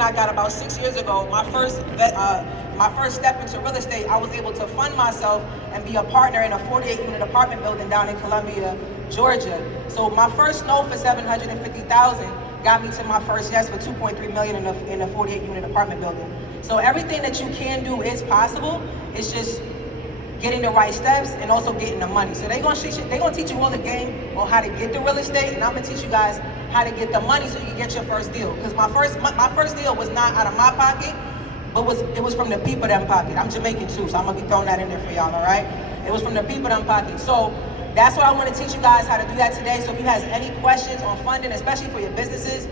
I got about 6 years ago, my first step into real estate, I was able to fund myself and be a partner in a 48-unit apartment building down in Columbia, Georgia. So my first no for 750,000 got me to my first yes for 2.3 million in a 48-unit apartment building. So everything that you can do is possible. It's just getting the right steps and also getting the money. So they're gonna teach you all the game on how to get the real estate, and I'm gonna teach you guys how to get the money so you can get your first deal. Because my first deal was not out of my pocket, but it was from the people them pocket. I'm Jamaican too, so I'm gonna be throwing that in there for y'all, all right? It was from the people them pocket. So that's what I want to teach you guys how to do that today. So if you guys have any questions on funding, especially for your businesses,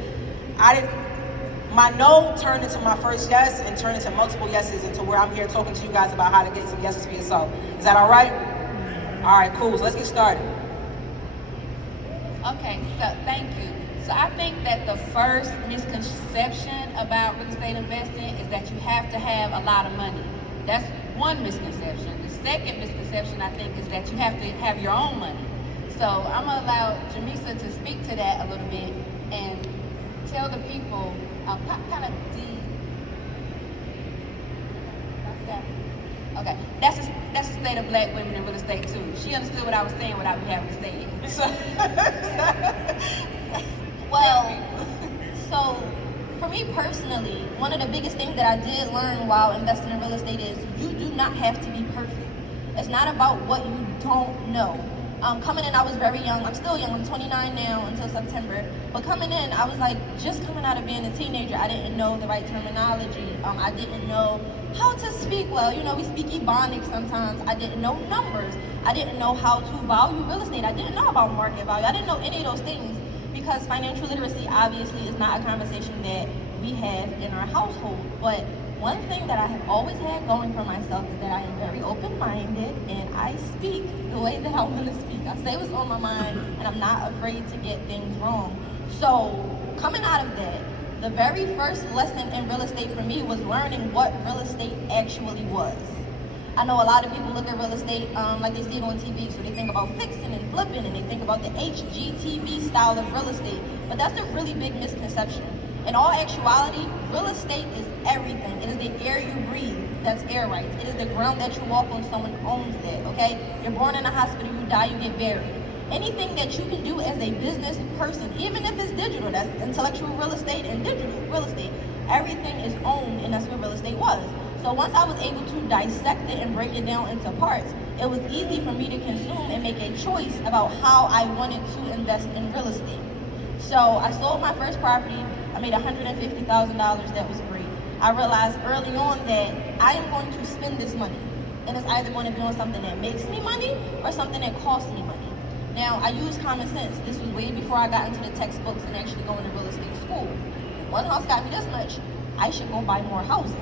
my no turned into my first yes and turned into multiple yeses into where I'm here talking to you guys about how to get some yeses for yourself. Is that all right? All right, cool. So let's get started. Okay, so thank you. So I think that the first misconception about real estate investing is that you have to have a lot of money. That's one misconception. The second misconception, I think, is that you have to have your own money. So I'm going to allow Jamisa to speak to that a little bit and tell the people kind of okay, that's a state of black women in real estate too. She understood what I was saying without me having to say it. So for me personally, one of the biggest things that I did learn while investing in real estate is you do not have to be perfect. It's not about what you don't know. Coming in, I was very young. I'm still young. I'm 29 now until September. But coming in, I was like just coming out of being a teenager. I didn't know the right terminology. I didn't know how to speak well. You know, we speak Ebonics sometimes. I didn't know numbers. I didn't know how to value real estate. I didn't know about market value. I didn't know any of those things because financial literacy obviously is not a conversation that we have in our household. But one thing that I have always had going for myself is that I am very open-minded and I speak the way that I want to speak. I say what's on my mind and I'm not afraid to get things wrong. So coming out of that, the very first lesson in real estate for me was learning what real estate actually was. I know a lot of people look at real estate like they see it on TV, so they think about fixing and flipping and they think about the HGTV style of real estate, but that's a really big misconception. In all actuality, real estate is everything. It is the air you breathe, that's air rights. It is the ground that you walk on, someone owns that, okay? You're born in a hospital, you die, you get buried. Anything that you can do as a business person, even if it's digital, that's intellectual real estate and digital real estate, everything is owned, and that's what real estate was. So once I was able to dissect it and break it down into parts, it was easy for me to consume and make a choice about how I wanted to invest in real estate. So I sold my first property. I made $150,000. That was great. I realized early on that I am going to spend this money, and it's either going to be on something that makes me money or something that costs me money. Now, I use common sense. This was way before I got into the textbooks and actually going to real estate school. If one house got me this much, I should go buy more houses.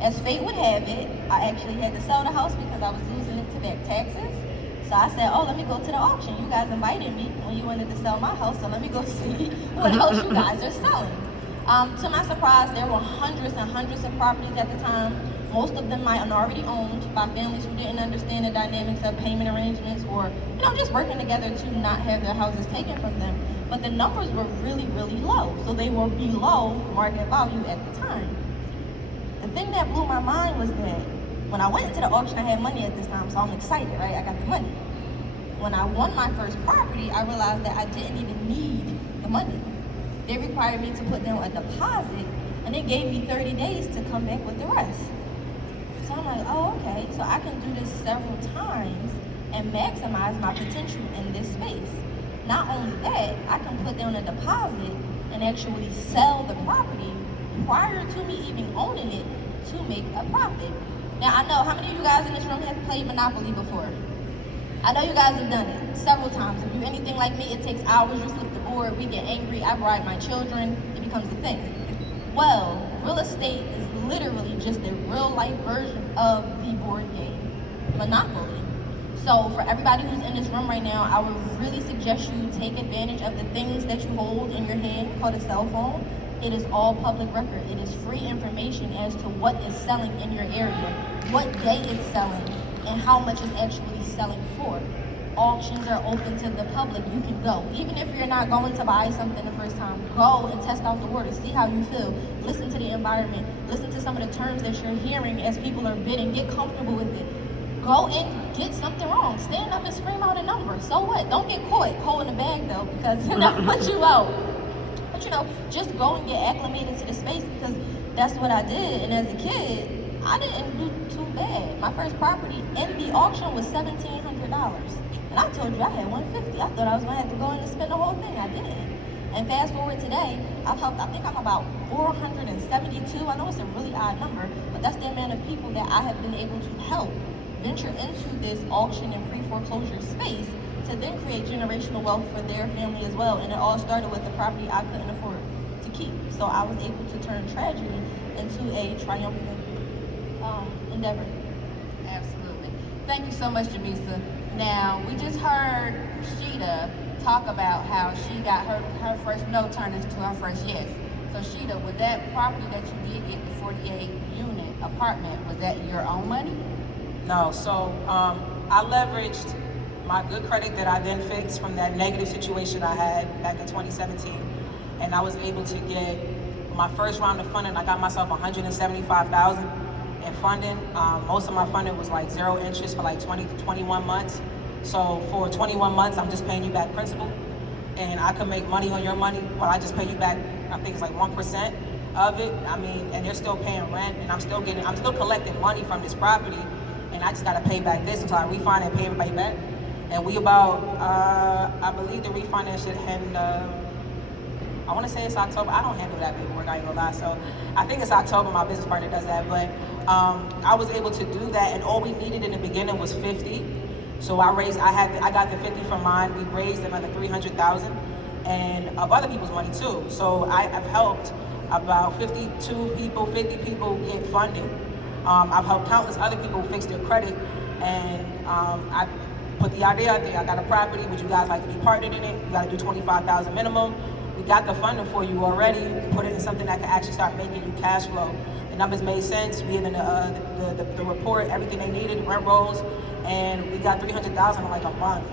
As fate would have it, I actually had to sell the house because I was losing it to back taxes. So I said, oh, let me go to the auction. You guys invited me when you wanted to sell my house, so let me go see what else you guys are selling. To my surprise, there were hundreds and hundreds of properties at the time. Most of them minority owned by families who didn't understand the dynamics of payment arrangements or, just working together to not have their houses taken from them. But the numbers were really, really low. So they were below market value at the time. The thing that blew my mind was that when I went into the auction, I had money at this time, so I'm excited, right? I got the money. When I won my first property, I realized that I didn't even need the money. They required me to put down a deposit, and they gave me 30 days to come back with the rest. So I'm like, oh, okay, so I can do this several times and maximize my potential in this space. Not only that, I can put down a deposit and actually sell the property prior to me even owning it to make a profit. Now, I know, how many of you guys in this room have played Monopoly before? I know you guys have done it several times. If you're anything like me, it takes hours. You flip the board, we get angry, I bribe my children, it becomes a thing. Well, real estate is literally just a real life version of the board game, Monopoly. So for everybody who's in this room right now, I would really suggest you take advantage of the things that you hold in your hand called a cell phone. It is all public record. It is free information as to what is selling in your area, what day it's selling, and how much it's actually selling for. Auctions are open to the public. You can go. Even if you're not going to buy something the first time, go and test out the water. See how you feel. Listen to environment. Listen to some of the terms that you're hearing as people are bidding. Get comfortable with it. Go and get something wrong. Stand up and scream out a number. So what? Don't get caught holding the bag though, because they'll put you out. But just go and get acclimated to the space, because that's what I did. And as a kid, I didn't do too bad. My first property in the auction was $1,700. And I told you I had $150. I thought I was gonna have to go in and spend the whole thing. I didn't. And fast forward today, I've helped, I think I'm about 472. I know it's a really odd number, but that's the amount of people that I have been able to help venture into this auction and pre-foreclosure space to then create generational wealth for their family as well. And it all started with the property I couldn't afford to keep. So I was able to turn tragedy into a triumphant endeavor. Absolutely. Thank you so much, Jamisa. Now, we just heard Sheeta talk about how she got her first no turned into her first yes. So Sheeta, with that property that you did get, the 48 unit apartment, was that your own money? No, so I leveraged my good credit that I then fixed from that negative situation I had back in 2017, and I was able to get my first round of funding. I got myself $175,000 in funding. Most of my funding was like 0 interest for like 20 to 21 months. So for 21 months, I'm just paying you back principal, and I can make money on your money while I just pay you back. I think it's like 1% of it. I mean, and they're still paying rent, and I'm still collecting money from this property. And I just got to pay back this until I refinance and pay everybody back. And we about, I believe the refinance should end, I want to say it's October. I don't handle that paperwork, I ain't gonna lie. So I think it's October, my business partner does that. But I was able to do that, and all we needed in the beginning was 50. So I got the 50 from mine. We raised another 300,000 and of other people's money too. So I've helped about 50 people get funding. I've helped countless other people fix their credit, and I put the idea out there. I got a property. Would you guys like to be partnered in it? You got to do $25,000 minimum. We got the funding for you already. Put it in something that can actually start making you cash flow. The numbers made sense. We had the report, everything they needed, rent rolls, and we got $300,000 in like a month.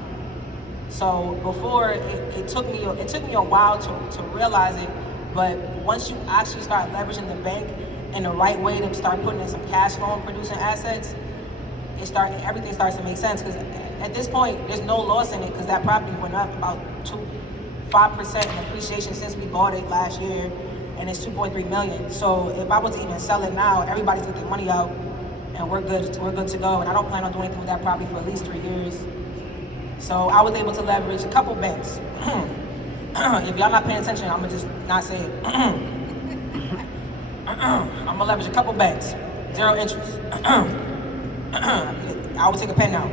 So before it took me a while to realize it, but once you actually start leveraging the bank in the right way to start putting in some cash flow and producing assets, everything starts to make sense. Because at this point, there's no loss in it, because that property went up about 5% in appreciation since we bought it last year, and it's 2.3 million. So if I was to even sell it now, everybody's gonna get money out, and we're good to go. And I don't plan on doing anything with that property for at least 3 years. So I was able to leverage a couple banks. If y'all not paying attention, I'm gonna just not say it. I'm gonna leverage a couple banks, 0 interest. I will take a pen now.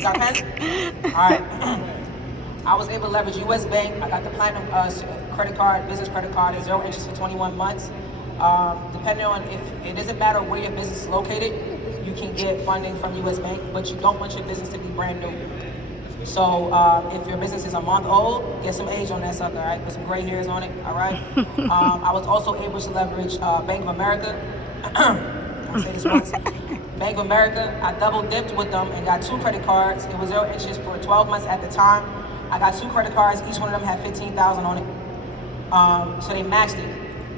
Got a pen? All right. I was able to leverage U.S. Bank. I got the Platinum credit card, business credit card at 0 interest for 21 months. Depending on if it doesn't matter where your business is located, you can get funding from U.S. Bank, but you don't want your business to be brand new. So if your business is a month old, get some age on that sucker, all right? Put some gray hairs on it, all right? I was also able to leverage Bank of America. I'm gonna say this once. Bank of America, I double dipped with them and got 2 credit cards. It was 0 interest for 12 months at the time. I got 2 credit cards, each one of them had $15,000 on it. So they matched it.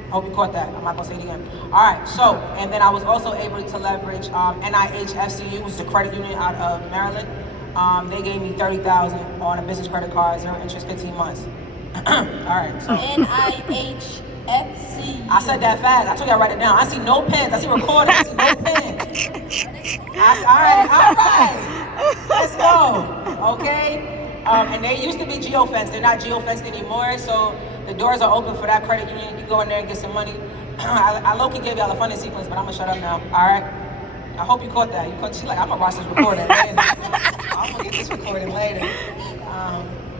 Hope you caught that. I'm not gonna say it again. All right, so, and then I was also able to leverage NIHFCU, which is a credit union out of Maryland. They gave me $30,000 on a business credit card, 0 interest, 15 months. All right, so. NIHFCU. I said that fast. I told you I write it down. I see no pens. I see recording. I see no pens. All right. Let's go. Okay. And they used to be geofenced. They're not geofenced anymore. So the doors are open for that credit union. You go in there and get some money. I low-key gave y'all a funding sequence, but I'm gonna shut up now. All right. I hope you caught that. She's like, I'm gonna watch this recording later. I'm gonna get this recording later.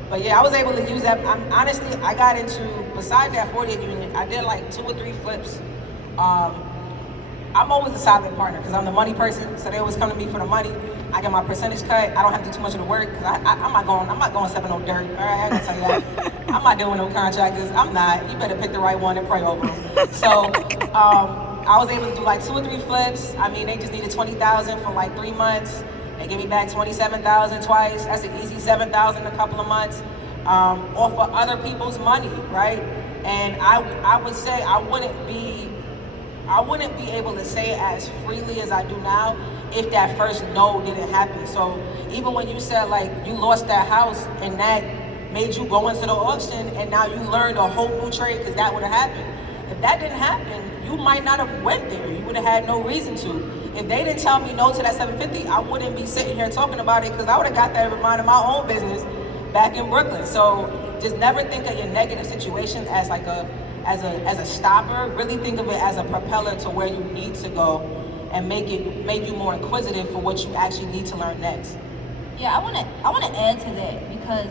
But yeah, I was able to use that. Honestly, I got into, besides that 48 unit, I did like 2 or 3 flips. I'm always a silent partner because I'm the money person, so they always come to me for the money. I get my percentage cut. I don't have to do too much of the work because I'm not going stepping on dirt. All right, I gotta tell you that. I'm not doing no contractors. I'm not. You better pick the right one and pray over them. So I was able to do like 2 or 3 flips. I mean, they just needed $20,000 for like 3 months. They gave me back $27,000 twice. That's an easy $7,000 in a couple of months. off of other people's money, right? And I would say I wouldn't be able to say it as freely as I do now if that first no didn't happen. So even when you said like you lost that house and that made you go into the auction and now you learned a whole new trade because that would have happened. If that didn't happen, you might not have went there. You would have had no reason to. If they didn't tell me no to that 750, I wouldn't be sitting here talking about it because I would have got that in mind of my own business back in Brooklyn. So just never think of your negative situations as like as a stopper. Really think of it as a propeller to where you need to go and make you more inquisitive for what you actually need to learn next. Yeah, I wanna add to that because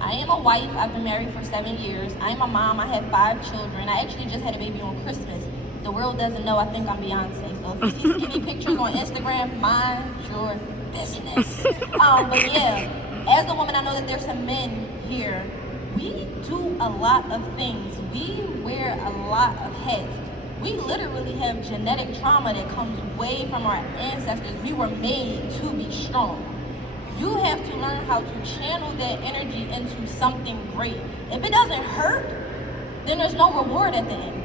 I am a wife. I've been married for 7 years. I am a mom. I have 5 children. I actually just had a baby on Christmas. The world doesn't know. I think I'm Beyonce. So if you see skinny pictures on Instagram, mind your business. But yeah, as a woman, I know that there's some men here. We do a lot of things. We wear a lot of hats. We literally have genetic trauma that comes way from our ancestors. We were made to be strong. You have to learn how to channel that energy into something great. If it doesn't hurt, then there's no reward at the end.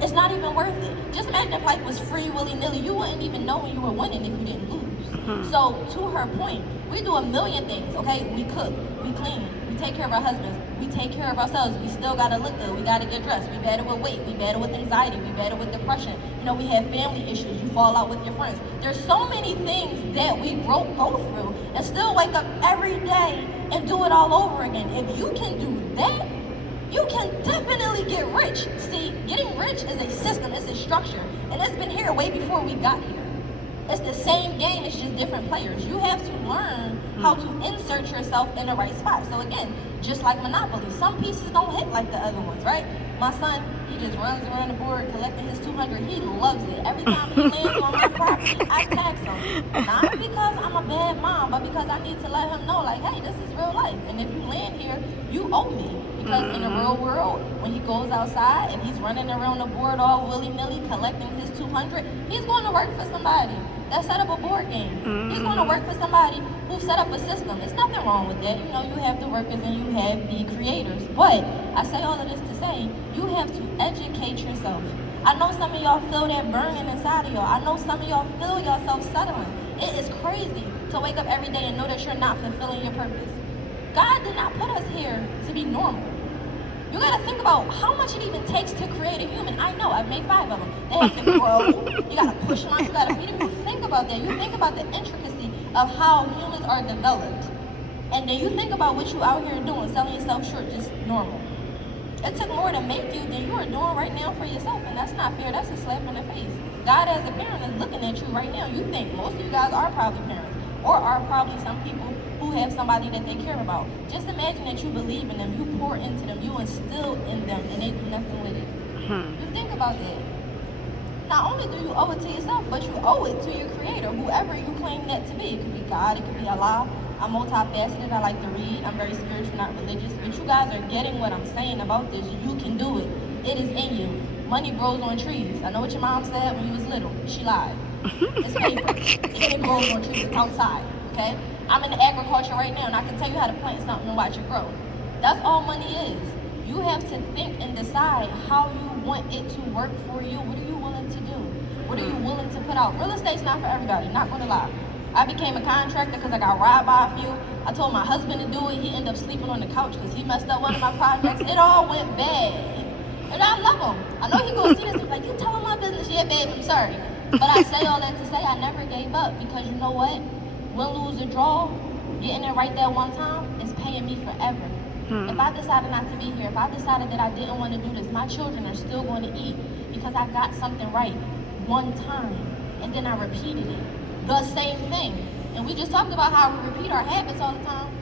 It's not even worth it. Just imagine if life was free, willy-nilly. You wouldn't even know when you were winning if you didn't lose. So to her point, we do a million things, okay? We cook, we clean, we take care of our husbands, we take care of ourselves. We still gotta look good, we gotta get dressed. We battle with weight, we battle with anxiety, we battle with depression. You know, we have family issues, you fall out with your friends. There's so many things that we go through and still wake up every day and do it all over again. If you can do that, you can definitely get rich. See, getting rich is a system, it's a structure, and it's been here way before we got here. It's the same game, it's just different players. You have to learn how to insert yourself in the right spot. So again, just like Monopoly, some pieces don't hit like the other ones, right? My son, he just runs around the board collecting his 200. He loves it. Every time he lands on my property, I tax him. Not because I'm a bad mom, but because I need to let him know, like, hey, this is real life. And if you land here, you owe me. Because in the real world, when he goes outside and he's running around the board all willy-nilly collecting his 200, he's going to work for somebody that set up a board game. He's going to work for somebody who set up a system. There's nothing wrong with that. You know, you have the workers and you have the creators. But I say all of this to say, you have to educate yourself. I know some of y'all feel that burning inside of y'all. I know some of y'all feel yourself settling. It is crazy to wake up every day and know that you're not fulfilling your purpose. God did not put us here to be normal. You gotta think about how much it even takes to create a human. I know, I've made 5 of them. They have to grow, you gotta push them out, you gotta feed them. You think about that. You think about the intricacy of how humans are developed. And then you think about what you out here doing, selling yourself short, just normal. It took more to make you than you are doing right now for yourself, and that's not fair. That's a slap in the face. God as a parent is looking at you right now. You think most of you guys are probably parents, or are probably some people who have somebody that they care about. Just imagine that you believe in them, you pour into them, you instill in them, and they do nothing with it. You think about that. Not only do you owe it to yourself, but you owe it to your creator, whoever you claim that to be. It could be God, it could be Allah. I'm multifaceted, I like to read, I'm very spiritual, not religious. But you guys are getting what I'm saying about this. You can do it. It is in you. Money grows on trees. I know what your mom said when you was little. She lied. It's paper. And it grows on trees outside, okay? I'm in agriculture right now, and I can tell you how to plant something and watch it grow. That's all money is. You have to think and decide how you want it to work for you. What are you willing to do? What are you willing to put out? Real estate's not for everybody, not gonna lie. I became a contractor because I got robbed by a few. I told my husband to do it. He ended up sleeping on the couch because he messed up one of my projects. It all went bad. And I love him. I know he gonna see this and be like, you tell him my business. Yeah, babe, I'm sorry. But I say all that to say I never gave up because you know what? Win, lose, or draw, getting it right that one time is paying me forever. If I decided not to be here, if I decided that I didn't want to do this, my children are still going to eat because I got something right one time and then I repeated it. The same thing. And we just talked about how we repeat our habits all the time.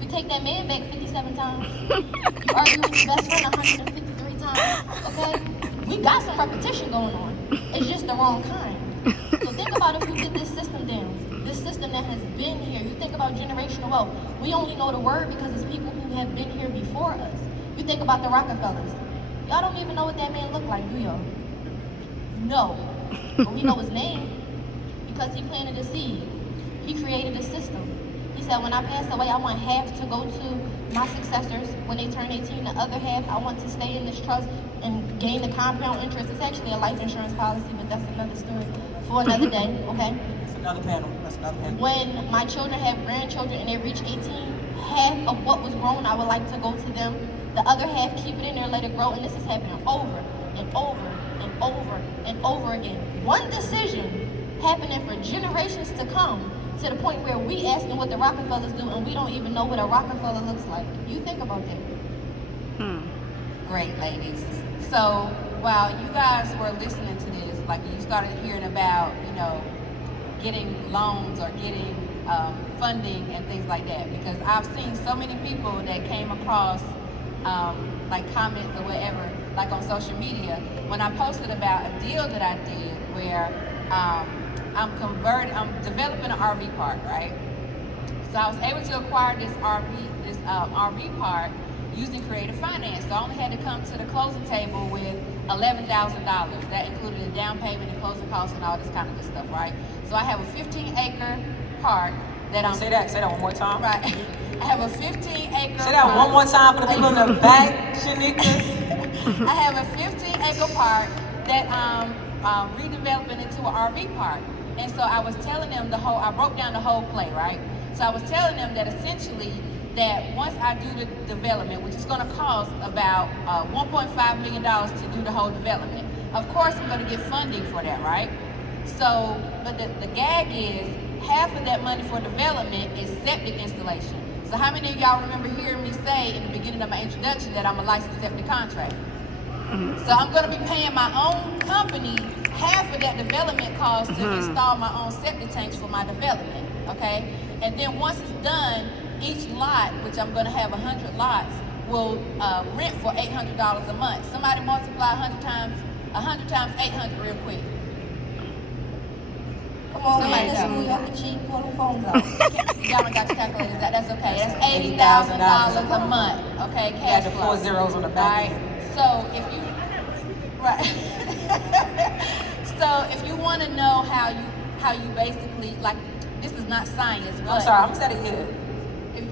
We take that man back 57 times. You argue with your best friend 153 times, okay? We got some repetition going on. It's just the wrong kind. So think about if you get this system down. This system that has been here. You think about generational wealth. We only know the word because it's people who have been here before us. You think about the Rockefellers. Y'all don't even know what that man looked like, do y'all? No. But we know his name because he planted a seed. He created a system. He said, when I pass away, I want half to go to my successors when they turn 18. The other half, I want to stay in this trust and gain the compound interest. It's actually a life insurance policy, but that's another story for another day, okay? That's another panel. When my children have grandchildren and they reach 18, half of what was grown, I would like to go to them. The other half, keep it in there, let it grow. And this is happening over and over and over and over again. One decision happening for generations to come, to the point where we asking what the Rockefellers do and we don't even know what a Rockefeller looks like. You think about that. Great, ladies. So while you guys were listening to this, like you started hearing about, getting loans or getting funding and things like that, because I've seen so many people that came across like comments or whatever, like on social media, when I posted about a deal that I did where I'm developing an RV park, right? So I was able to acquire this RV park using creative finance. So I only had to come to the closing table with $11,000. That included a down payment and closing costs and all this kind of good stuff, right? So I have a 15-acre park that I'm... Say that one more time. Right. I have a 15-acre Say that park. one more time for the people in the back, Shanika. I have a 15-acre park that I'm redeveloping into an RV park. And so I was telling them I broke down the whole play, right? So I was telling them that essentially that once I do the development, which is going to cost about $1.5 million to do the whole development, of course I'm going to get funding for that, right? So, but the gag is half of that money for development is septic installation. So how many of y'all remember hearing me say in the beginning of my introduction that I'm a licensed septic contractor? So I'm going to be paying my own company half of that development cost to install my own septic tanks for my development, okay? And then once it's done, each lot, which I'm going to have 100 lots, will rent for $800 a month. Somebody multiply 100 times 800 real quick. Come on, man, this school, y'all can cheat, pull them phones out. Y'all don't got your calculators out, that's okay. That's $80,000 a month, okay, cash the flow. 4 zeros on the back. All right, so if you, right. So if you want to know how you basically, like, this is not science, but I'm sorry, I'm gonna set it here.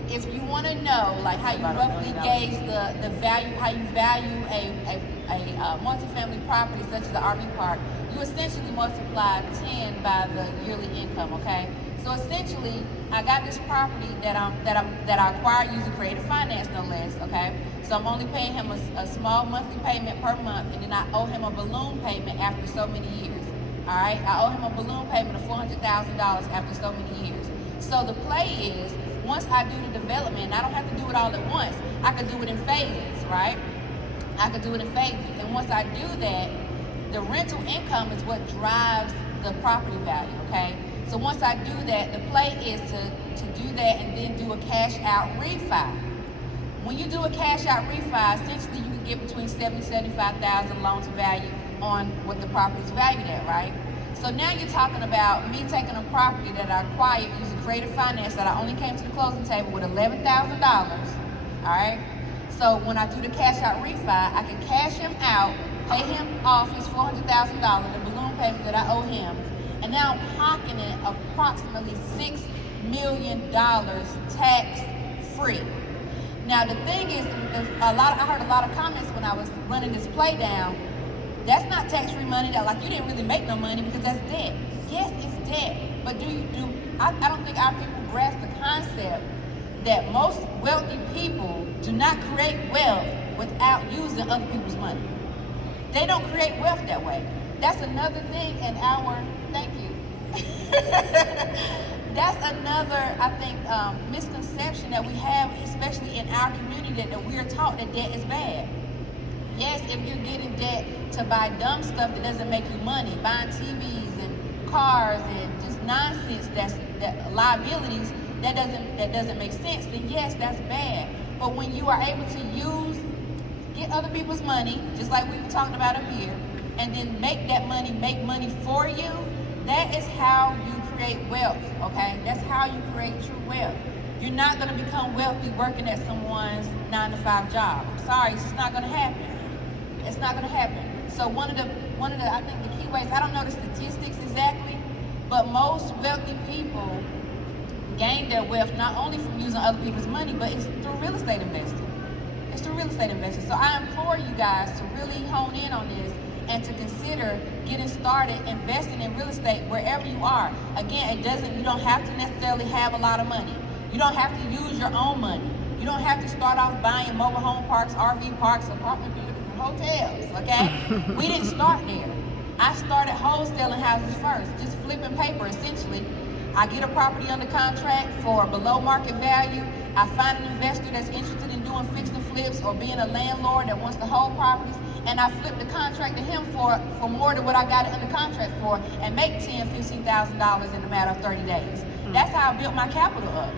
If you want to know, like, how you roughly gauge the value, how you value a multifamily property such as the RV park, you essentially multiply 10 by the yearly income. Okay, so essentially, I got this property that I acquired using creative finance, no less. Okay, so I'm only paying him a small monthly payment per month, and then I owe him a balloon payment after so many years. All right, I owe him a balloon payment of $400,000 after so many years. So the play is, once I do the development, I don't have to do it all at once. I could do it in phases, right? I could do it in phases. And once I do that, the rental income is what drives the property value, okay? So once I do that, the play is to do that and then do a cash out refi. When you do a cash out refi, essentially you can get between $70,000 and $75,000 loan to value on what the property is valued at, right? So now you're talking about me taking a property that I acquired using creative finance that I only came to the closing table with $11,000, all right? So when I do the cash out refi, I can cash him out, pay him off his $400,000, the balloon payment that I owe him, and now I'm pocketing approximately $6 million tax free. Now the thing is, I heard a lot of comments when I was running this play down. That's not tax-free money. That, like, you didn't really make no money because that's debt. Yes, it's debt, but I don't think our people grasp the concept that most wealthy people do not create wealth without using other people's money. They don't create wealth that way. That's another thing in our, thank you. That's another, I think, misconception that we have, especially in our community, that we are taught that debt is bad. Yes, if you're getting debt to buy dumb stuff that doesn't make you money, buying TVs and cars and just nonsense, that liabilities that doesn't make sense, then yes, that's bad. But when you are able to get other people's money, just like we were talking about up here, and then make that money make money for you, that is how you create wealth, okay? That's how you create true wealth. You're not gonna become wealthy working at someone's 9-to-5 job. I'm sorry, it's just not gonna happen. It's not gonna happen. So one of the I think the key ways, I don't know the statistics exactly, but most wealthy people gain their wealth not only from using other people's money, but it's through real estate investing. It's through real estate investing. So I implore you guys to really hone in on this and to consider getting started investing in real estate wherever you are. Again, you don't have to necessarily have a lot of money. You don't have to use your own money. You don't have to start off buying mobile home parks, RV parks, apartment buildings, and hotels, okay? We didn't start there. I started wholesaling houses first, just flipping paper essentially. I get a property under contract for below market value. I find an investor that's interested in doing fix and flips or being a landlord that wants to hold properties, and I flip the contract to him for more than what I got it under contract for, and make $10,000, $15,000 in a matter of 30 days. That's how I built my capital up.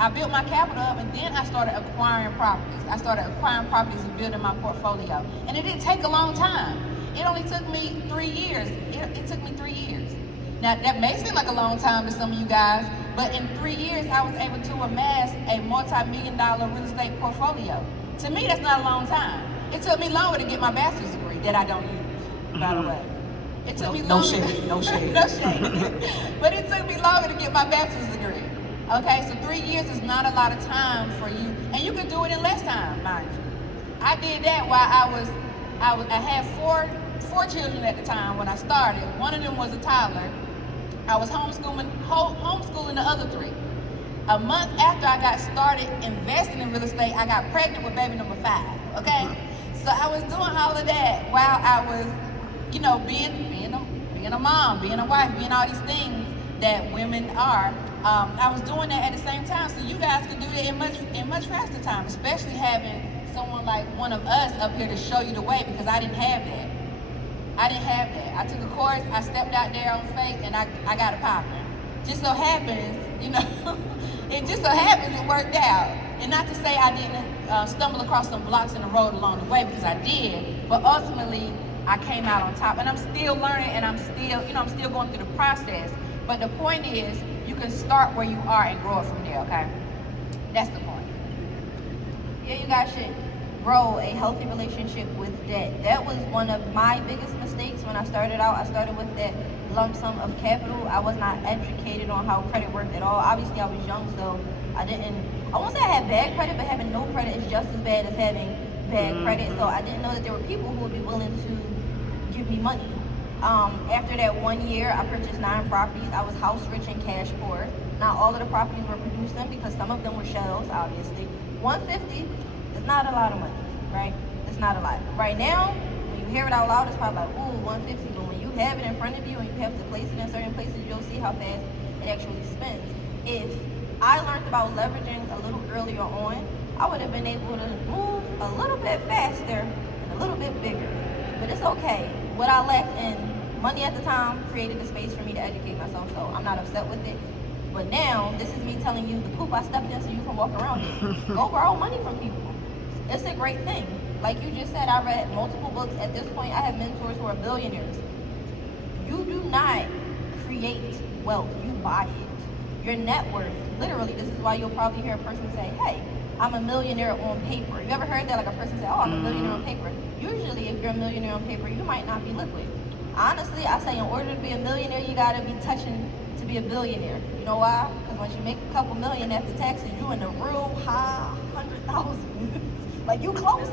I built my capital up, and then I started acquiring properties. I started acquiring properties and building my portfolio. And it didn't take a long time. It only took me 3 years. It took me 3 years. Now, that may seem like a long time to some of you guys, but in 3 years, I was able to amass a multi-million-dollar real estate portfolio. To me, that's not a long time. It took me longer to get my bachelor's degree that I don't use, by the way. It took me longer. No shade. No shade. But it took me longer to get my bachelor's degree. Okay, so 3 years is not a lot of time for you, and you can do it in less time, mind you. I did that while I had four children at the time when I started. One of them was a toddler. I was homeschooling the other 3. A month after I got started investing in real estate, I got pregnant with baby number 5. Okay, so I was doing all of that while I was, being a mom, being a wife, being all these things that women are. I was doing that at the same time, so you guys can do it in much faster time, especially having someone like one of us up here to show you the way, because I didn't have that. I took a course, I stepped out there on faith, and I got it popping. Just so happens, it worked out. And not to say I didn't stumble across some blocks in the road along the way, because I did, but ultimately I came out on top, and I'm still learning, and I'm still going through the process. But the point is, you can start where you are and grow it from there, okay? That's the point. Yeah, you guys should grow a healthy relationship with debt. That was one of my biggest mistakes when I started out. I started with that lump sum of capital. I was not educated on how credit worked at all. Obviously, I was young, so I won't say I had bad credit, but having no credit is just as bad as having bad credit. So I didn't know that there were people who would be willing to give me money. After that 1 year, I purchased 9 properties. I was house rich and cash poor. Not all of the properties were producing because some of them were shells, obviously. 150 is not a lot of money, right? It's not a lot. Right now, when you hear it out loud, it's probably like, ooh, 150. But when you have it in front of you and you have to place it in certain places, you'll see how fast it actually spends. If I learned about leveraging a little earlier on, I would have been able to move a little bit faster and a little bit bigger. But it's okay. What I lacked in money at the time created the space for me to educate myself, so I'm not upset with it. But now, this is me telling you the poop I stepped in so you can walk around it. Go borrow money from people. It's a great thing. Like you just said, I read multiple books. At this point, I have mentors who are billionaires. You do not create wealth, you buy it. Your net worth, literally, this is why you'll probably hear a person say, hey, I'm a millionaire on paper. You ever heard that? Like a person say, oh, I'm a millionaire on paper. Usually, if you're a millionaire on paper, you might not be liquid. Honestly, I say in order to be a millionaire, you gotta be touching to be a billionaire. You know why? Because once you make a couple million after taxes, you in the real high 100,000. Like you close,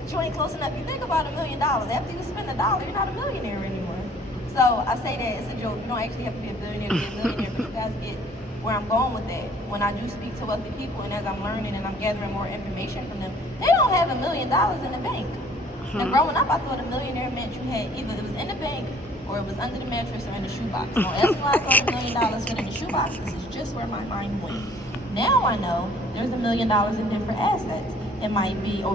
but you ain't close enough. You think about $1 million. After you spend $1, you're not a millionaire anymore. So I say that it's a joke. You don't actually have to be a billionaire to be a millionaire, but you guys get where I'm going with that. When I do speak to wealthy people, and as I'm learning and I'm gathering more information from them, they don't have $1 million in the bank. Now, growing up, I thought a millionaire meant you had either it was in the bank or it was under the mattress or in the shoebox. Don't ask me why I thought $1 million fit in the shoebox. This is just where my mind went. Now I know there's $1 million in different assets. It might be a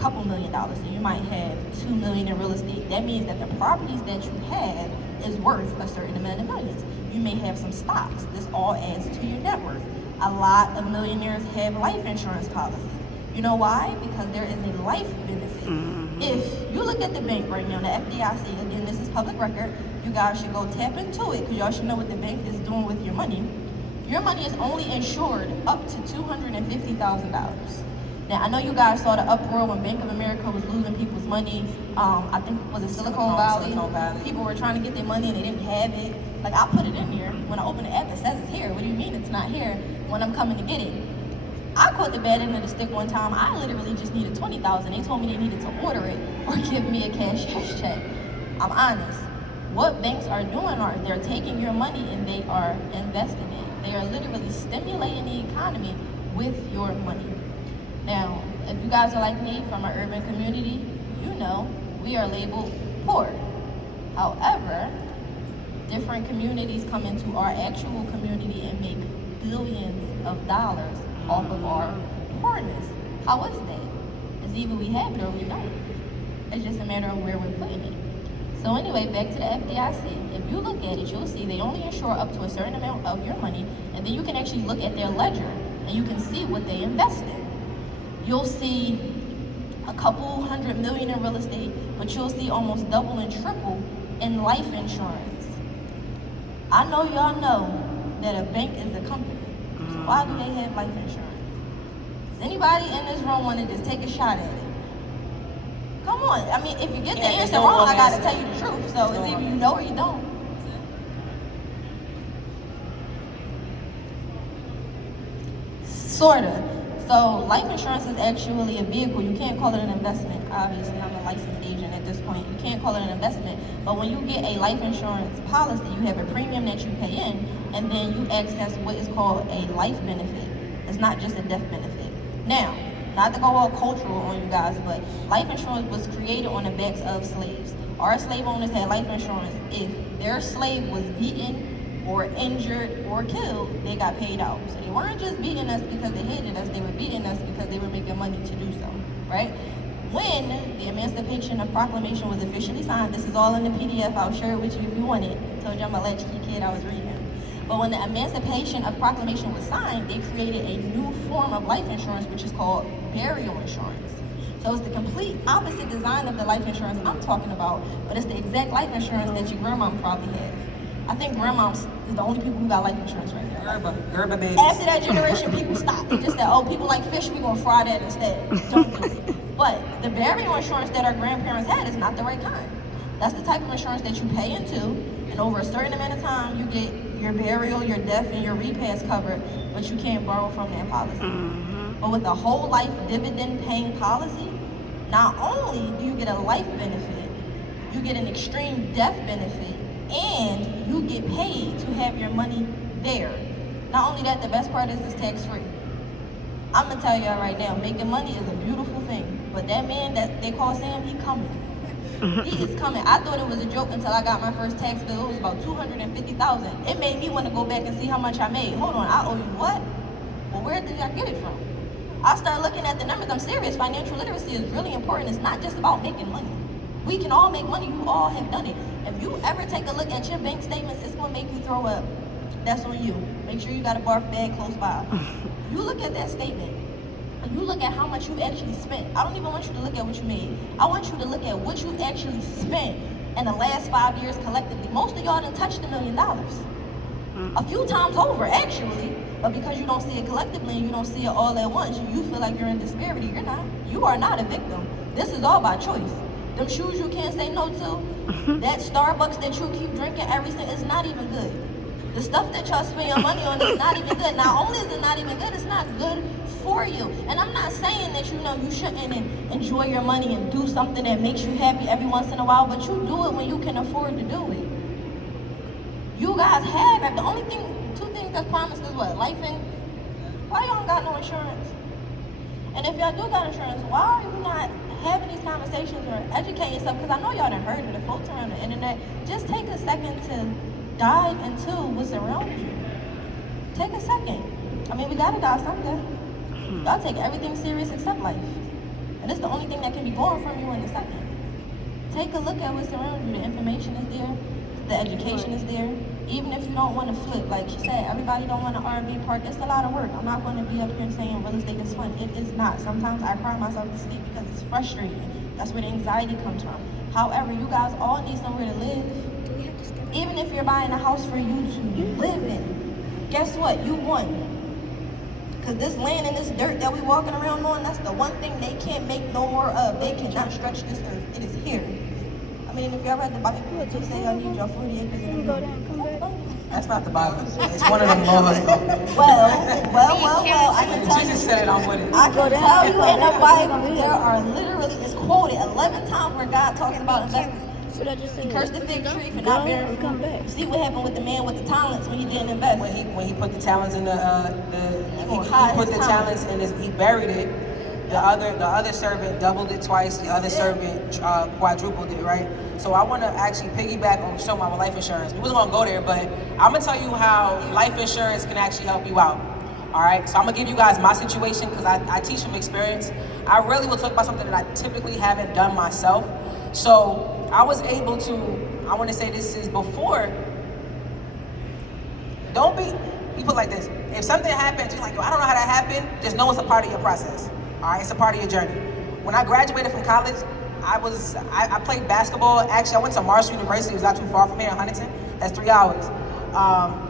couple $1 million. So you might have $2 million in real estate. That means that the properties that you have is worth a certain amount of millions. You may have some stocks. This all adds to your net worth. A lot of millionaires have life insurance policies. You know why? Because there is a life benefit. If you look at the bank right now, the FDIC, again, this is public record, you guys should go tap into it because y'all should know what the bank is doing with your money. Your money is only insured up to $250,000. Now, I know you guys saw the uproar when Bank of America was losing people's money. I think, was it Silicon Valley? Silicon Valley. People were trying to get their money and they didn't have it. Like, I put it in here. When I open the app, it says it's here. What do you mean it's not here when I'm coming to get it? I caught the bad end of the stick one time. I literally just needed $20,000. They told me they needed to order it or give me a cash check. I'm honest. What banks are doing are they're taking your money and they are investing it. They are literally stimulating the economy with your money. Now, if you guys are like me from an urban community, you know we are labeled poor. However, different communities come into our actual community and make billions of dollars off of our poorness. How is that? It's either we have it or we don't. It's just a matter of where we're putting it. So anyway, back to the FDIC. If you look at it, you'll see they only insure up to a certain amount of your money, and then you can actually look at their ledger and you can see what they invest in. You'll see a couple $100 million in real estate, but you'll see almost double and triple in life insurance. I know y'all know that a bank is a company. So why do they have life insurance? Does anybody in this room want to just take a shot at it? Come on. I mean, if you get the answer wrong, I gotta tell you the truth. So it's either you know or you don't. Sorta. So life insurance is actually a vehicle. You can't call it an investment. Obviously, I'm a licensed agent at this point. You can't call it an investment. But when you get a life insurance policy, you have a premium that you pay in, and then you access what is called a life benefit. It's not just a death benefit. Now, not to go all cultural on you guys, but life insurance was created on the backs of slaves. Our slave owners had life insurance. If their slave was beaten or injured or killed, they got paid out. So they weren't just beating us because they hated us, they were beating us because they were making money to do so, right? When the Emancipation of Proclamation was officially signed, this is all in the PDF, I'll share it with you if you want it. I told you I'm a latchkey kid, I was reading. But when the Emancipation of Proclamation was signed, they created a new form of life insurance, which is called burial insurance. So it's the complete opposite design of the life insurance I'm talking about, but it's the exact life insurance that your grandma probably had. I think grandmas is the only people who got life insurance right now. Gerber babies. After that generation, people stopped. They just said, oh, people like fish, we gonna fry that instead. Don't do it. But the burial insurance that our grandparents had is not the right kind. That's the type of insurance that you pay into, and over a certain amount of time, you get your burial, your death, and your repast covered, but you can't borrow from that policy. But with a whole life dividend paying policy, not only do you get a life benefit, you get an extreme death benefit, and you get paid to have your money there. Not only that, the best part is it's tax free. I'm gonna tell y'all right now, making money is a beautiful thing, but that man that they call Sam, he coming. He is coming. I thought it was a joke until I got my first tax bill. It was about $250,000. It made me want to go back and see how much I made. Hold on, I owe you what? Well, where did I get it from? I started looking at the numbers. I'm serious. Financial literacy is really important. It's not just about making money. We can all make money. You all have done it. If you ever take a look at your bank statements, it's going to make you throw up. That's on you. Make sure you got a barf bag close by. You look at that statement. You look at how much you actually spent. I don't even want you to look at what you made. I want you to look at what you actually spent in the last 5 years collectively. Most of y'all done touched $1 million. A few times over, actually. But because you don't see it collectively and you don't see it all at once, you feel like you're in disparity. You're not. You are not a victim. This is all by choice. Them shoes you can't say no to, that Starbucks that you keep drinking everything is not even good. The stuff that y'all spend your money on is not even good. Not only is it not even good, it's not good for you. And I'm not saying that you shouldn't enjoy your money and do something that makes you happy every once in a while, but you do it when you can afford to do it. You guys have it. The only thing, two things that's promised is what? Life and why y'all got no insurance? And if y'all do got insurance, why are you not having these conversations or educating yourself? Because I know y'all done heard of the folks around the internet. Just take a second to dive into what's around you. Take a second. I mean, we gotta die someday. Y'all take everything serious except life. And it's the only thing that can be going from you in a second. Take a look at what's around you. The information is there. The education is there. Even if you don't want to flip, like she said, everybody don't want an R&B park. It's a lot of work. I'm not going to be up here saying real estate is fun. It is not. Sometimes I cry myself to sleep because it's frustrating. That's where the anxiety comes from. However, you guys all need somewhere to live. Even if you're buying a house for you to live in, guess what? You won. Because this land and this dirt that we walking around on, that's the one thing they can't make no more of. They cannot stretch this earth. It is here. I mean, if y'all read the Bible, people just say y'all need your 40 acres and Go down, come back. That's not the Bible. It's one of them laws, though. Well, I can tell you. Jesus said it, I'm with it. I can tell you in the Bible, there are literally, it's quoted 11 times where God talks about investment. What I just He said. cursed the fig tree for not bearing fruit. Come back. See what happened with the man with the talents when he didn't invest. When he put the talents in he put the talents in he buried it. The other servant doubled it twice. The other servant quadrupled it, right? So I want to actually piggyback on talking about life insurance. We wasn't gonna go there, but I'm gonna tell you how life insurance can actually help you out. All right, so I'm gonna give you guys my situation because I teach from experience. I really will talk about something that I typically haven't done myself. So I was able to, I want to say this is before, don't be put like this. If something happens, you're like, yo, I don't know how that happened, just know it's a part of your process. All right, it's a part of your journey. When I graduated from college, I played basketball. Actually, I went to Marshall University. It was not too far from here in Huntington. That's 3 hours.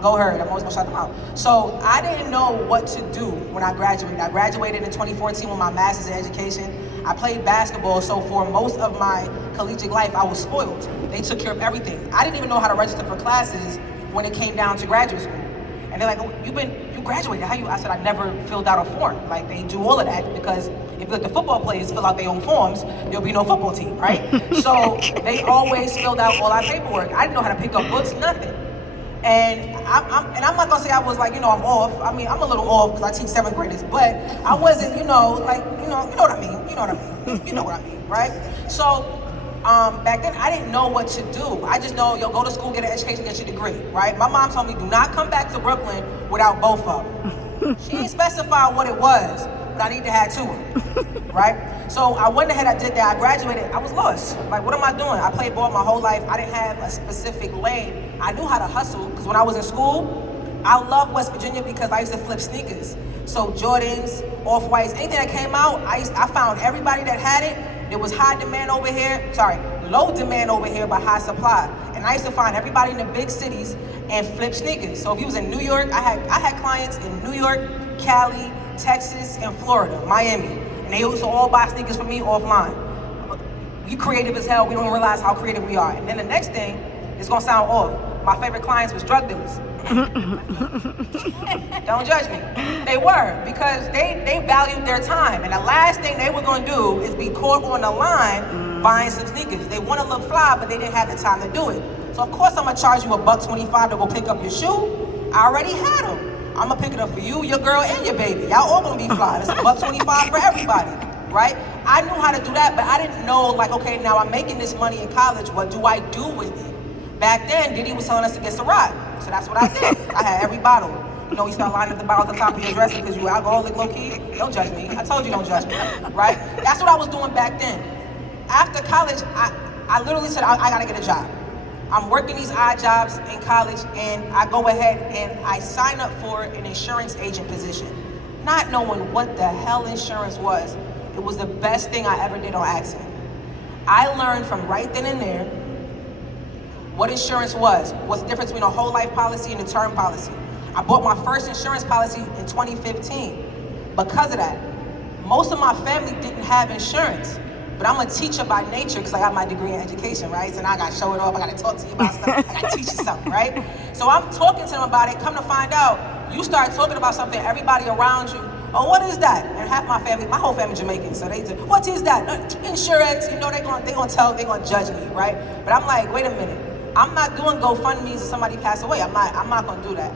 Go Herd. I'm always gonna shout them out. So I didn't know what to do when I graduated. I graduated in 2014 with my master's in education. I played basketball, so for most of my collegiate life, I was spoiled. They took care of everything. I didn't even know how to register for classes when it came down to graduate school. And they're like, oh, you graduated, how you? I said, I never filled out a form. Like, they do all of that because if you let the football players fill out their own forms, there'll be no football team, right? So they always filled out all our paperwork. I didn't know how to pick up books, nothing. And I'm not gonna say I was like, I'm off. I mean, I'm a little off because I teach 7th graders, but I wasn't, you know what I mean, you know what I mean, right? So back then I didn't know what to do. I just know, go to school, get an education, get your degree, right? My mom told me, do not come back to Brooklyn without both of them. She didn't specify what it was, but I need to have 2 of them, right? So I went ahead, I did that, I graduated, I was lost. Like, what am I doing? I played ball my whole life. I didn't have a specific lane. I knew how to hustle, because when I was in school, I loved West Virginia because I used to flip sneakers. So Jordans, Off-Whites, anything that came out, I found everybody that had it. There was low demand over here, but high supply. And I used to find everybody in the big cities and flip sneakers. So if you was in New York, I had clients in New York, Cali, Texas, and Florida, Miami. And they used to all buy sneakers from me offline. We creative as hell, we don't realize how creative we are. And then the next thing, it's gonna sound off. My favorite clients was drug dealers. Don't judge me. They were, because they valued their time. And the last thing they were gonna do is be caught on the line buying some sneakers. They wanna look fly, but they didn't have the time to do it. So of course I'm gonna charge you $1.25 to go pick up your shoe. I already had them. I'm gonna pick it up for you, your girl, and your baby. Y'all all gonna be fly. It's $1.25 for everybody, right? I knew how to do that, but I didn't know, like, okay, now I'm making this money in college. What do I do with it? Back then, Diddy was telling us to get Ciroc, so that's what I did. I had every bottle. You start lining up the bottles at the top of your dresser because you're alcoholic, low-key. Don't judge me. I told you don't judge me, right? That's what I was doing back then. After college, I literally said, I gotta get a job. I'm working these odd jobs in college, and I go ahead and I sign up for an insurance agent position, not knowing what the hell insurance was. It was the best thing I ever did on accident. I learned from right then and there what insurance was, what's the difference between a whole life policy and a term policy. I bought my first insurance policy in 2015. Because of that, most of my family didn't have insurance, but I'm a teacher by nature because I got my degree in education, right? So now I got to show it off, I got to talk to you about stuff, I got to teach you something, right? So I'm talking to them about it. Come to find out, you start talking about something, everybody around you, oh, what is that? And half my family, my whole family Jamaican, so they say, what is that? Insurance, they gonna judge me, right? But I'm like, wait a minute. I'm not doing GoFundMe's if somebody passed away. I'm not gonna do that.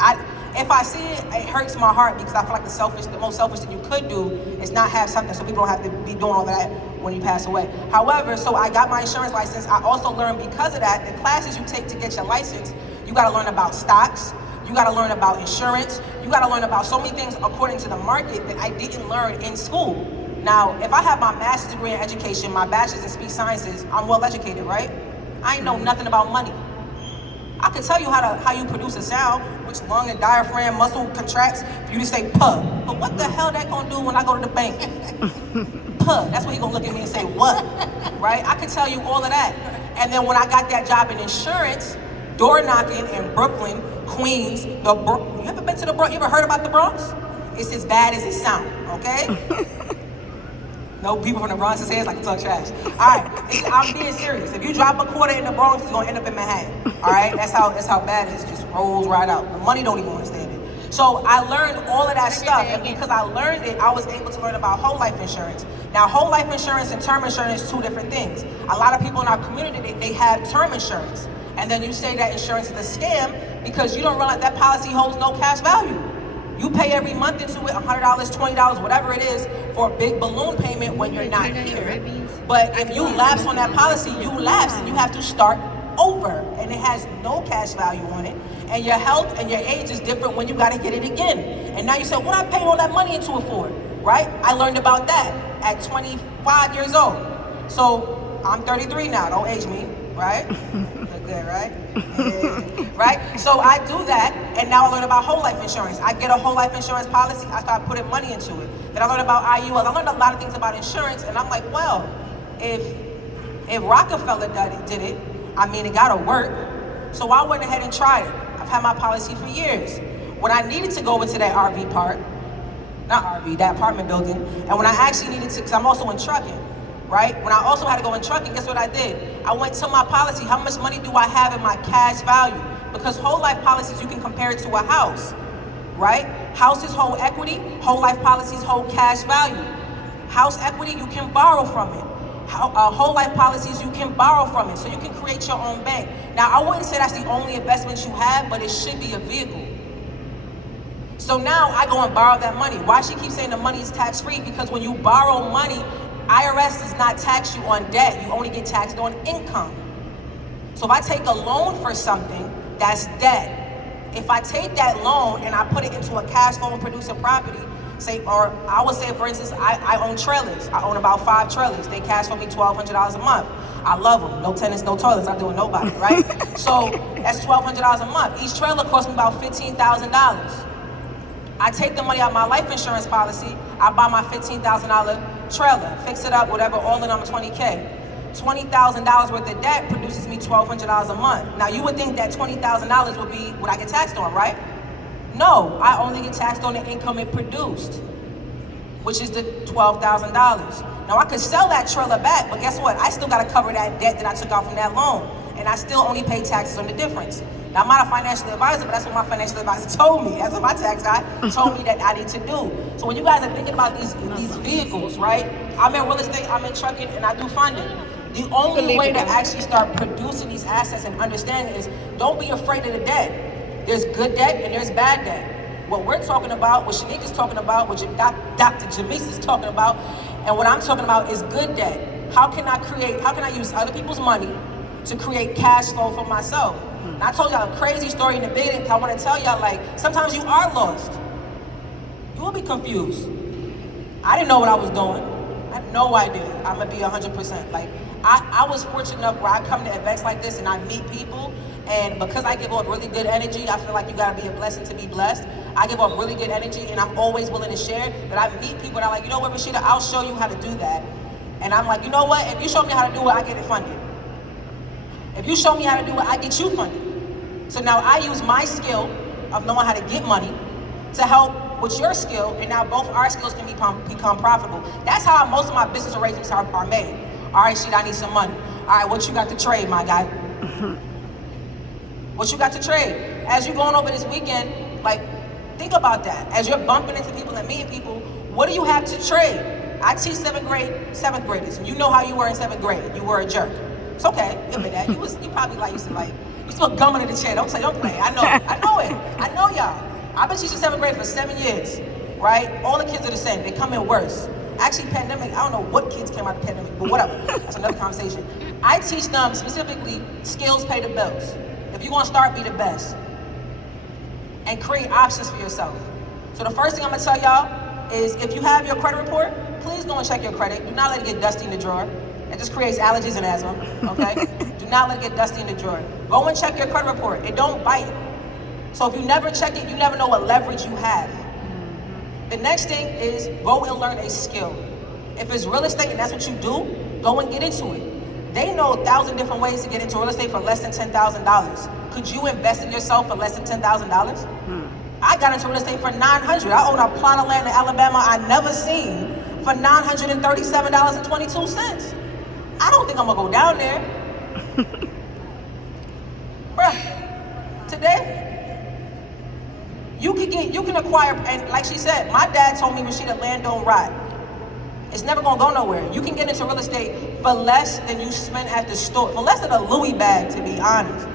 If I see it, it hurts my heart because I feel like the most selfish thing you could do is not have something so people don't have to be doing all that when you pass away. However, so I got my insurance license. I also learned because of that, the classes you take to get your license, you gotta learn about stocks, you gotta learn about insurance, you gotta learn about so many things according to the market that I didn't learn in school. Now, if I have my master's degree in education, my bachelor's in speech sciences, I'm well educated, right? I ain't know nothing about money. I can tell you how you produce a sound, which lung and diaphragm muscle contracts for you to say puh. But what the hell that gonna do when I go to the bank? Puh. That's when he gonna look at me and say what, right? I can tell you all of that. And then when I got that job in insurance, door knocking in Brooklyn, Queens, you ever been to the Bronx? You ever heard about the Bronx? It's as bad as it sounds, okay? No people from the Bronx is like to talk trash. All right, I'm being serious. If you drop a quarter in the Bronx, it's gonna end up in Manhattan. All right, that's how bad it is. Just rolls right out. The money don't even understand it. So I learned all of that stuff, and because I learned it, I was able to learn about whole life insurance. Now, whole life insurance and term insurance is two different things. A lot of people in our community, they have term insurance, and then you say that insurance is a scam because you don't realize that policy holds no cash value. You pay every month into it, $100, $20, whatever it is, for a big balloon payment when you're not here. But if you lapse on that policy, you lapse and you have to start over. And it has no cash value on it. And your health and your age is different when you gotta get it again. And now you say, what I paid all that money into it for, right? I learned about that at 25 years old. So I'm 33 now, don't age me, right? Look good, right? Yeah. Right? So I do that, and now I learn about whole life insurance. I get a whole life insurance policy, I start putting money into it. Then I learn about IULs. I learned a lot of things about insurance, and I'm like, well, if Rockefeller did it, I mean, it gotta work. So I went ahead and tried it. I've had my policy for years. When I needed to go into that RV park, not RV, that apartment building, and when I actually needed to, because I'm also in trucking, right? When I also had to go in trucking, guess what I did? I went to my policy, how much money do I have in my cash value? Because whole life policies, you can compare it to a house, right? House is whole equity, whole life policies hold cash value. House equity, you can borrow from it. Whole life policies, you can borrow from it. So you can create your own bank. Now, I wouldn't say that's the only investment you have, but it should be a vehicle. So now I go and borrow that money. Why she keeps saying the money is tax-free? Because when you borrow money, IRS does not tax you on debt. You only get taxed on income. So if I take a loan for something, that's debt. If I take that loan and I put it into a cash flow and producing property, say, or I would say, for instance, I own trailers. I own about 5 trailers. They cash for me $1,200 a month. I love them. No tenants, no toilets. I'm doing nobody, right? So that's $1,200 a month. Each trailer costs me about $15,000. I take the money out of my life insurance policy, I buy my $15,000 trailer, fix it up, whatever, all in on $20K. $20,000 worth of debt produces me $1,200 a month. Now you would think that $20,000 would be what I get taxed on, right? No, I only get taxed on the income it produced, which is the $12,000. Now I could sell that trailer back, but guess what? I still gotta cover that debt that I took out from that loan, and I still only pay taxes on the difference. Now, I'm not a financial advisor, but that's what my financial advisor told me. That's what my tax guy told me that I need to do. So when you guys are thinking about these vehicles, right? I'm in real estate, I'm in trucking, and I do funding. The only way to actually start producing these assets and understanding is don't be afraid of the debt. There's good debt and there's bad debt. What we're talking about, what Shanique is talking about, what Dr. Jamise is talking about, and what I'm talking about is good debt. How can I use other people's money to create cash flow for myself? And I told y'all a crazy story in the beginning. I want to tell y'all, like, sometimes you are lost. You will be confused. I didn't know what I was doing. I had no idea. I'm going to be 100%. Like, I was fortunate enough where I come to events like this and I meet people, and because I give off really good energy, I feel like you got to be a blessing to be blessed. I give off really good energy, and I'm always willing to share. But I meet people and I'm like, you know what, Rashida, I'll show you how to do that. And I'm like, you know what, if you show me how to do it, I get it funded. If you show me how to do it, I get you funded. So now I use my skill of knowing how to get money to help with your skill, and now both our skills can become profitable. That's how most of my business arrangements are made. All right, shit, I need some money. All right, what you got to trade, my guy? What you got to trade? As you're going over this weekend, like, think about that. As you're bumping into people and meeting people, what do you have to trade? I teach 7th graders, and you know how you were in 7th grade. You were a jerk. It's okay, give me that. You probably used to you still gumming in the chair. Don't play. I know it. I know y'all. I've been teaching 7th grade for 7 years, right? All the kids are the same. They come in worse. Actually, pandemic, I don't know what kids came out of the pandemic, but whatever. That's another conversation. I teach them specifically skills pay the bills. If you're gonna start, be the best. And create options for yourself. So the first thing I'm gonna tell y'all is if you have your credit report, please go and check your credit. Do not let it get dusty in the drawer. It just creates allergies and asthma, okay? Do not let it get dusty in the drawer. Go and check your credit report. It don't bite. So if you never check it, you never know what leverage you have. The next thing is go and learn a skill. If it's real estate and that's what you do, go and get into it. They know 1,000 different ways to get into real estate for less than $10,000. Could you invest in yourself for less than $10,000? I got into real estate for $900. I own a plot of land in Alabama I never seen for $937.22. I don't think I'm gonna go down there. Bruh, today, you can acquire, and like she said, my dad told me when she the land don't rot. It's never gonna go nowhere. You can get into real estate for less than you spend at the store, for less than a Louis bag, to be honest.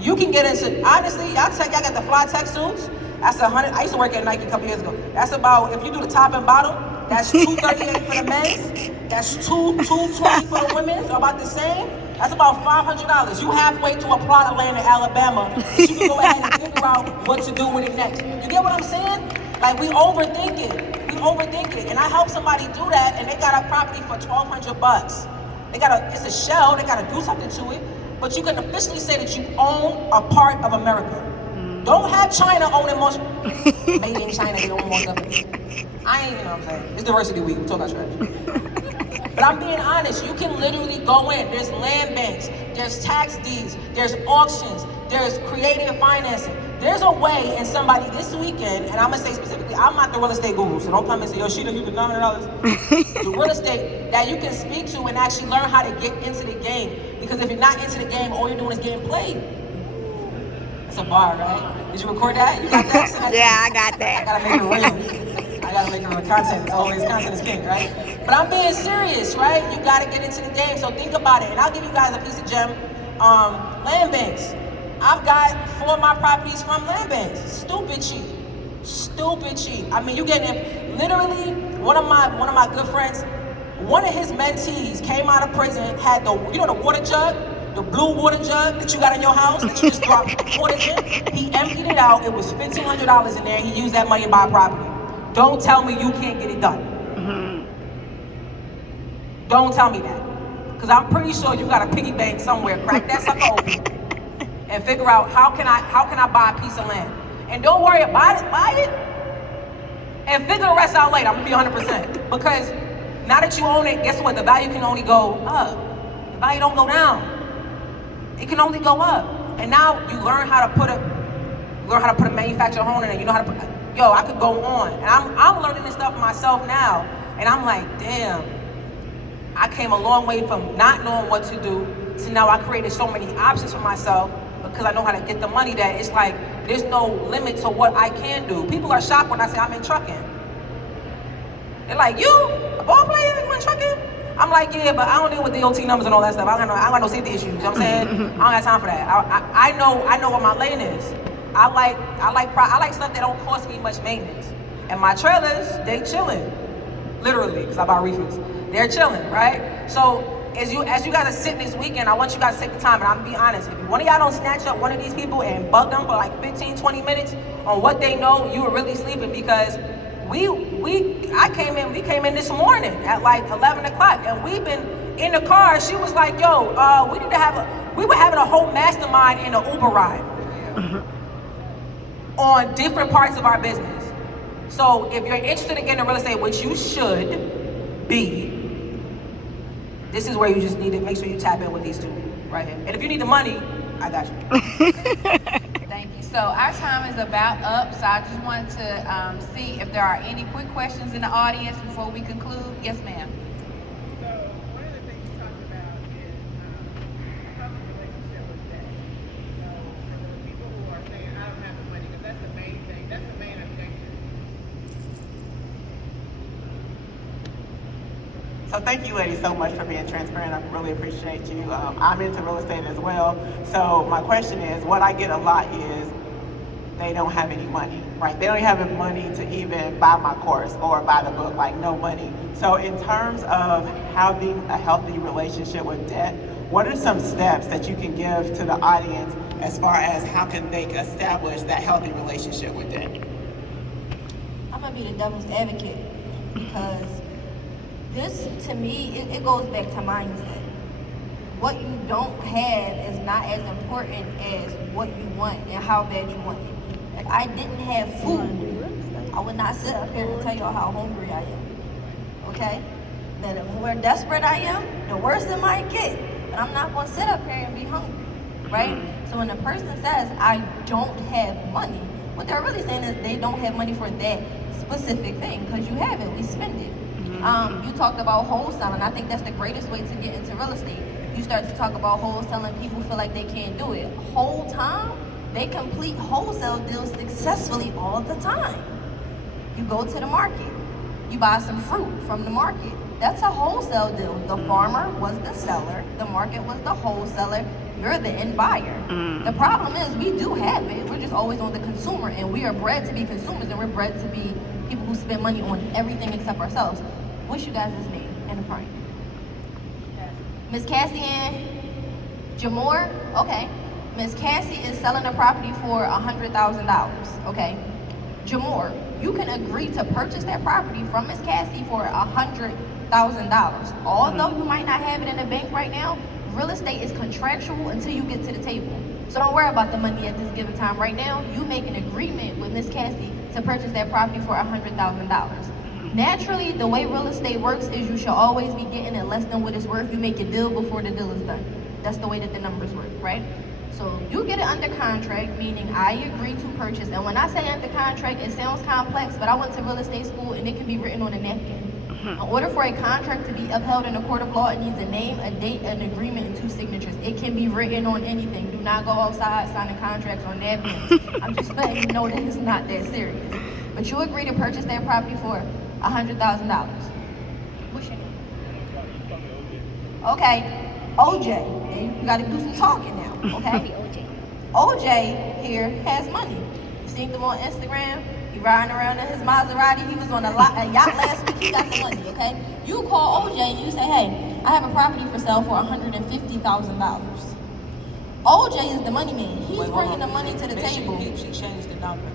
You can get into, honestly, y'all got the fly tech suits. That's $100. I used to work at Nike a couple years ago. That's about, if you do the top and bottom, that's $238 for the men's. That's $220 for the women's, about the same. That's about $500. You halfway to a plot of land in Alabama that you can go ahead and figure out what to do with it next. You get what I'm saying? Like, we overthink it. And I help somebody do that, and they got a property for $1,200. It's a shell. They gotta do something to it. But you can officially say that you own a part of America. Don't have China owning most. Made in China, they own most of it. I ain't, you know what I'm saying? It's diversity week. We talk about strategy. But I'm being honest. You can literally go in. There's land banks. There's tax deeds. There's auctions. There's creative financing. There's a way, and somebody this weekend, and I'm gonna say specifically, I'm not the real estate guru, so don't come and say, yo, Sheeta, you did $900. The real estate that you can speak to and actually learn how to get into the game. Because if you're not into the game, all you're doing is getting played. That's a bar, right? Did you record that? You got that? Yeah, I got that. I gotta make it real. I gotta make it real. Content is king, right? But I'm being serious, right? You gotta get into the game, so think about it. And I'll give you guys a piece of gem. Land banks. I've got 4 of my properties from land banks. Stupid cheap. I mean, you getting it. Literally, one of my good friends, one of his mentees came out of prison, had the water jug, the blue water jug that you got in your house that you just dropped water in. He emptied it out. It was $1,500 in there. He used that money to buy property. Don't tell me you can't get it done. Don't tell me that, because I'm pretty sure you got a piggy bank somewhere. Crack that sucker open and figure out how can I buy a piece of land. And don't worry about it. Buy it and figure the rest out later. I'm gonna be 100%, because now that you own it, guess what? The value can only go up. The value don't go down. It can only go up. And now you learn how to put a manufactured home in it. You know how to put. Yo, I could go on, and I'm learning this stuff myself now, and I'm like, damn. I came a long way from not knowing what to do to now I created so many options for myself because I know how to get the money that it's like there's no limit to what I can do. People are shocked when I say I'm in trucking. They're like, you, a ball player, you in trucking? I'm like, yeah, but I don't deal with DOT numbers and all that stuff. I don't got no safety issues. You know what I'm saying? I don't have time for that. I know what my lane is. I like stuff that don't cost me much maintenance. And my trailers, they chilling, literally, because I buy reefers. They're chilling, right? So as you guys are sitting this weekend, I want you guys to take the time, and I'm gonna be honest, if one of y'all don't snatch up one of these people and bug them for like 15, 20 minutes on what they know, you were really sleeping, because we came in this morning at like 11 o'clock, and we've been in the car. She was like, yo, we were having a whole mastermind in an Uber ride on different parts of our business. So if you're interested in getting real estate, which you should be, this is where you just need to make sure you tap in with these two right here. And if you need the money, I got you. Thank you. So our time is about up, so I just wanted to see if there are any quick questions in the audience before we conclude. Yes, ma'am. So one of the things you talked about is healthy relationship with debt. So for the people who are saying, I don't have the money, because that's the main thing, that's the main objection. So thank you, ladies, so much for being transparent. I really appreciate you. I'm into real estate as well. So my question is, what I get a lot is they don't have any money, right? They don't have any money to even buy my course or buy the book, like no money. So in terms of having a healthy relationship with debt, what are some steps that you can give to the audience as far as how can they establish that healthy relationship with debt? I'm gonna be the devil's advocate, because this, to me, it goes back to mindset. What you don't have is not as important as what you want and how bad you want it. If I didn't have food, I would not sit up here and tell y'all how hungry I am. Okay? Then the more desperate I am, the worse it might get. But I'm not gonna sit up here and be hungry, right? So when a person says, I don't have money, What they're really saying is they don't have money for that specific thing, because you have it, we spend it. You talked about wholesaling. I think that's the greatest way to get into real estate. You start to talk about wholesaling, people feel like they can't do it. Whole time, they complete wholesale deals successfully all the time. You go to the market, you buy some fruit from the market. That's a wholesale deal. The farmer was the seller, the market was the wholesaler, you're the end buyer. The problem is we do have it, we're just always on the consumer, and we are bred to be consumers, and we're bred to be people who spend money on everything except ourselves. What's you guys' name and the front? Miss Cassie Ann Jamore? Okay. Miss Cassie is selling a property for $100,000, okay? Jamore, you can agree to purchase that property from Miss Cassie for $100,000. Although you might not have it in the bank right now, real estate is contractual until you get to the table. So don't worry about the money at this given time. Right now, you make an agreement with Miss Cassie to purchase that property for $100,000. Naturally, the way real estate works is you should always be getting it less than what it's worth. You make a deal before the deal is done. That's the way that the numbers work, right? So you get it under contract, meaning I agree to purchase. And when I say under contract, it sounds complex, but I went to real estate school and it can be written on a napkin. In order for a contract to be upheld in a court of law, it needs a name, a date, an agreement, and 2 signatures. It can be written on anything. Do not go outside signing contracts on napkins. I'm just letting you know that it's not that serious. But you agree to purchase that property for $100,000. What's your name? Okay, OJ. You gotta do some talking now, okay? OJ here has money. You seen him on Instagram? He riding around in his Maserati. He was on a yacht last week. He got the money, okay? You call OJ and you say, hey, I have a property for sale for $150,000. OJ is the money man. He's bringing the money to the table. She changed the number.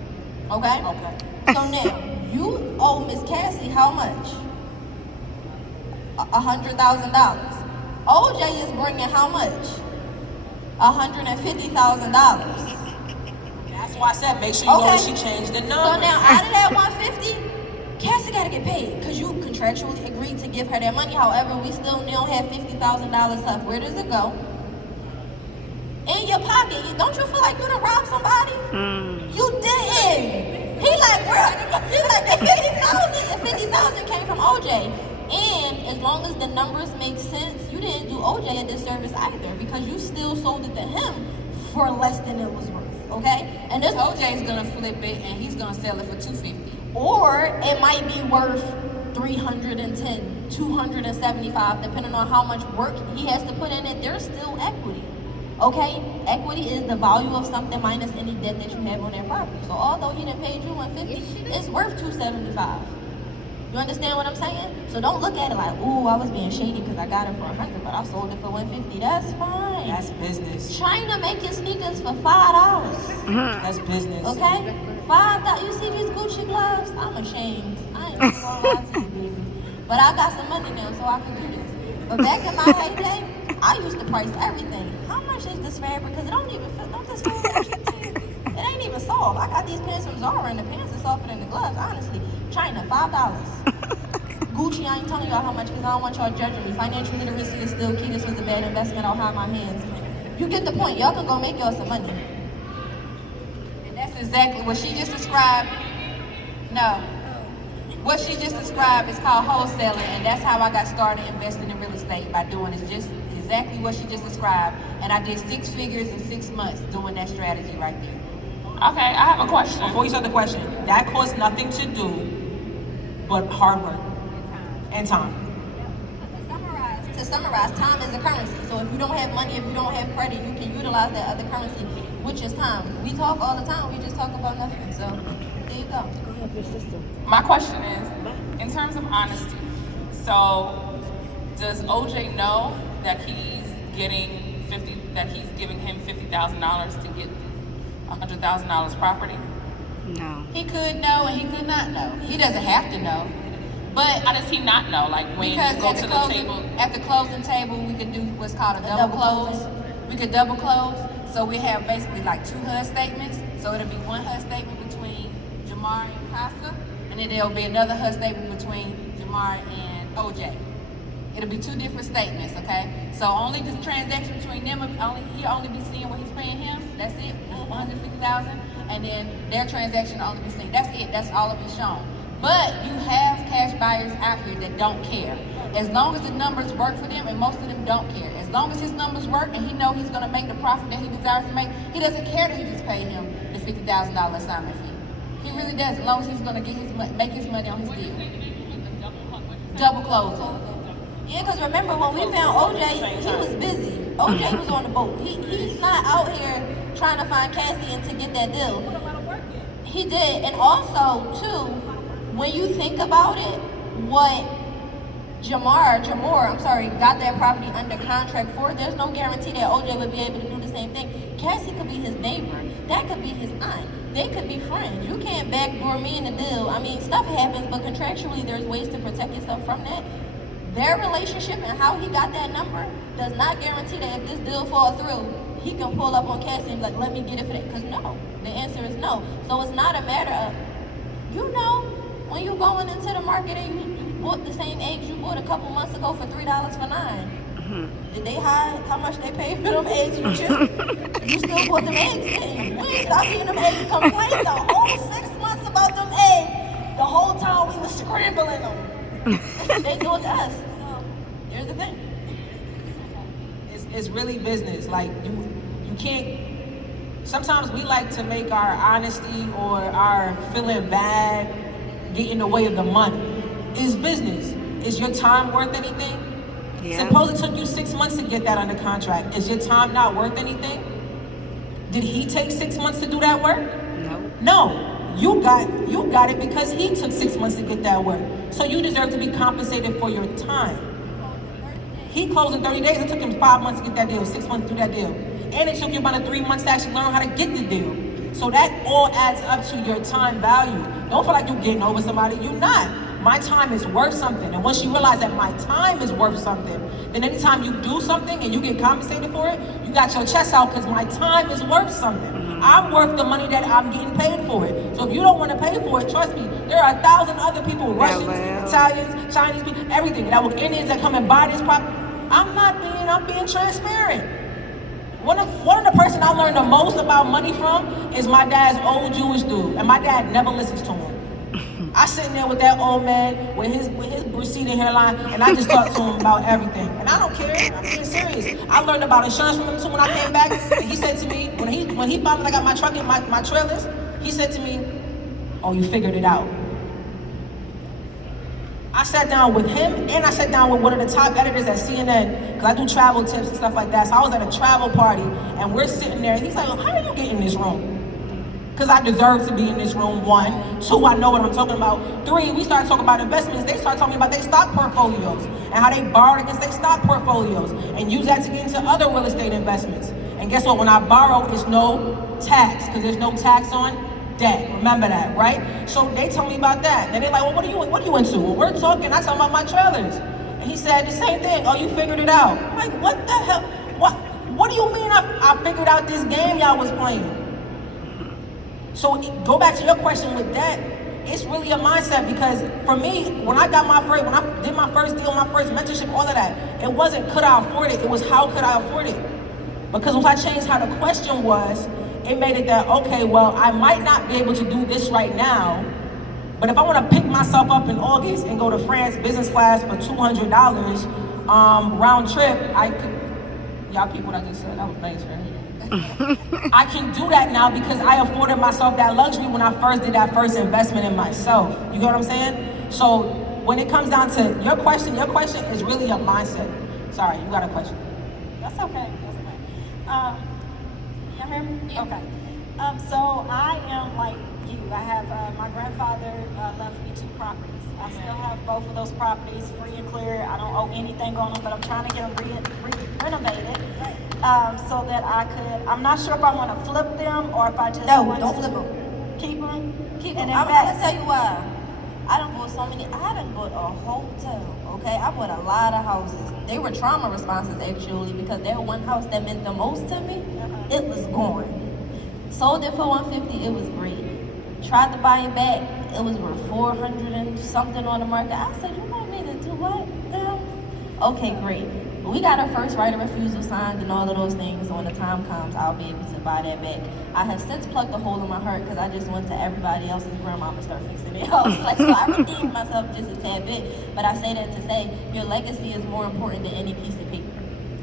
Okay? Okay. So now, you owe Miss Cassie how much? $100,000. OJ is bringing how much? $150,000. That's why I said make sure you know that she changed the number. So now, out of that 150, Cassie gotta get paid because you contractually agreed to give her that money. However, we still now have $50,000 left. Where does it go? In your pocket. Don't you feel like you done robbed somebody? You didn't. He like, girl, he like, the 50,000 came from OJ. And as long as the numbers make sense, you didn't do OJ a disservice either because you still sold it to him for less than it was worth. Okay? And this OJ is gonna flip it and he's gonna sell it for $250. Or it might be worth $310, $275, depending on how much work he has to put in it. There's still equity. Okay? Equity is the value of something minus any debt that you have on that property. So although he didn't pay you $150, it's worth $275. You understand what I'm saying? So don't look at it like, ooh, I was being shady because I got it for $100, but I sold it for $150. That's fine. That's business. China making sneakers for $5. That's business. Okay? $5. You see these Gucci gloves? I'm ashamed. I ain't even gonna lie to you, baby. But I got some money now, so I can do this. But back in my heyday, I used to price everything. How much is this fabric? Because it don't even fit. Don't this fabric cheap to you? It ain't even soft. I got these pants from Zara, and the pants are softer than the gloves, honestly. China, $5. Gucci, I ain't telling y'all how much because I don't want y'all judging me. Financial literacy is still key. This was a bad investment. I'll hide my hands. You get the point. Y'all can go make y'all some money. And that's exactly what she just described. No. What she just described is called wholesaling, and that's how I got started investing in real estate, by doing it. Just exactly what she just described. And I did 6 figures in 6 months doing that strategy right there. Okay, I have a question. Before you start the question, that costs nothing to do but hard work and time. To summarize, time is a currency. So if you don't have money, if you don't have credit, you can utilize that other currency, which is time. We talk all the time. We just talk about nothing. So there you go. My question is, in terms of honesty, so does OJ know that he's giving him $50,000 to get $100,000 property? No. He could know and he could not know. He doesn't have to know. But How does he not know? Like when you because go to the table? at the closing table, we could do what's called a double close. We could double close. So we have basically like 2 HUD statements. So it'll be one HUD statement between Jamari and Casa, and then there'll be another HUD statement between Jamari and OJ. It'll be 2 different statements, okay? So only the transaction between them, he'll only be seeing what he's paying him, That's it. 150,000, and then their transaction will only be seen. That's it. That's all it'll be shown. But you have cash buyers out here that don't care. As long as the numbers work for them, and most of them don't care. As long as his numbers work and he know he's going to make the profit that he desires to make, he doesn't care that he just paid him the $50,000 assignment fee. He really does, as long as he's going to get make his money on his deal. Double closing. Yeah, because remember when we found OJ, he was busy. OJ was on the boat. He's not out here trying to find Cassie and to get that deal. He did, and also too, when you think about it, what Jamar, got that property under contract for, there's no guarantee that OJ would be able to do the same thing. Cassie could be his neighbor. That could be his aunt. They could be friends. You can't backdoor me in the deal. I mean, stuff happens, but contractually, there's ways to protect yourself from that. Their relationship and how he got that number does not guarantee that if this deal falls through, he can pull up on Cassie and be like, let me get it for that. Because no, the answer is no. So it's not a matter of, when you're going into the market and you bought the same eggs you bought a couple months ago for $3 for 9. Did they hide how much they paid for them eggs with you? You still bought them eggs, didn't you? We ain't stopped getting them eggs. Complained the whole 6 months about them eggs. The whole time we was scrambling them. They do it to us. So here's the thing. It's really business. Like you can't. Sometimes we like to make our honesty or our feeling bad get in the way of the money. It's business. Is your time worth anything? Yeah. Suppose it took you 6 months to get that under contract. Is your time not worth anything? Did he take 6 months to do that work? No. You got it because he took 6 months to get that work. So you deserve to be compensated for your time. He closed in 30 days. It took him 5 months to get that deal, 6 months to do that deal. And it took you about 3 months to actually learn how to get the deal. So that all adds up to your time value. Don't feel like you're getting over somebody. You're not. My time is worth something. And once you realize that my time is worth something, then anytime you do something and you get compensated for it, you got your chest out because my time is worth something. I'm worth the money that I'm getting paid for it. So if you don't want to pay for it, trust me, there are 1,000 other people, Russians, Italians, Chinese people, everything, that will Indians that come and buy this property. I'm being transparent. One of the person I learned the most about money from is my dad's old Jewish dude, and my dad never listens to him. I sitting there with that old man with his receding hairline, and I just talk to him about everything. And I don't care. I'm being serious. I learned about insurance from him too when I came back. And he said to me when he found that I got my truck and my trailers, he said to me, "Oh, you figured it out." I sat down with him, and I sat down with one of the top editors at CNN, because I do travel tips and stuff like that. So I was at a travel party, and we're sitting there, and he's like, "How are you getting in this room?" Because I deserve to be in this room, 1. 2, I know what I'm talking about. 3, we started talking about investments. They started talking about their stock portfolios and how they borrowed against their stock portfolios and use that to get into other real estate investments. And guess what? When I borrow, it's no tax, because there's no tax on debt. Remember that, right? So they told me about that. Then they're like, "Well, what are you into?" Well, we're talking, I tell him about my trailers. And he said the same thing. "Oh, you figured it out." I'm like, what the hell? What do you mean I figured out this game y'all was playing? So go back to your question with that. It's really a mindset, because for me, when I did my first deal, my first mentorship, all of that, it wasn't could I afford it, it was how could I afford it? Because once I changed how the question was, it made it that, okay, well, I might not be able to do this right now, but if I want to pick myself up in August and go to France business class for $200 round trip, I could, y'all peep what I just said, that was nice, right? I can do that now because I afforded myself that luxury when I first did that first investment in myself. You get what I'm saying? So when it comes down to your question is really a mindset. Sorry, you got a question. That's okay. You hear me? Yeah. Okay. So I am like you. I have my grandfather left me 2 properties. I still have both of those properties free and clear. I don't owe anything on them, but I'm trying to get them renovated. So that I could, I'm not sure if I want to flip them or if I just want don't to flip them. Keep them. I'm gonna tell you why. I done bought a hotel, okay? I bought a lot of houses. They were trauma responses, actually, because that one house that meant the most to me, it was gone. Sold it for $150, it was great. Tried to buy it back, it was worth $400 and something on the market. I said, "You want me to do what now?" Okay, great. But we got our first right of refusal signed and all of those things. So when the time comes, I'll be able to buy that back. I have since plugged a hole in my heart because I just went to everybody else's grandmama start fixing their house. Like, so I redeemed myself just a tad bit. But I say that to say your legacy is more important than any piece of paper,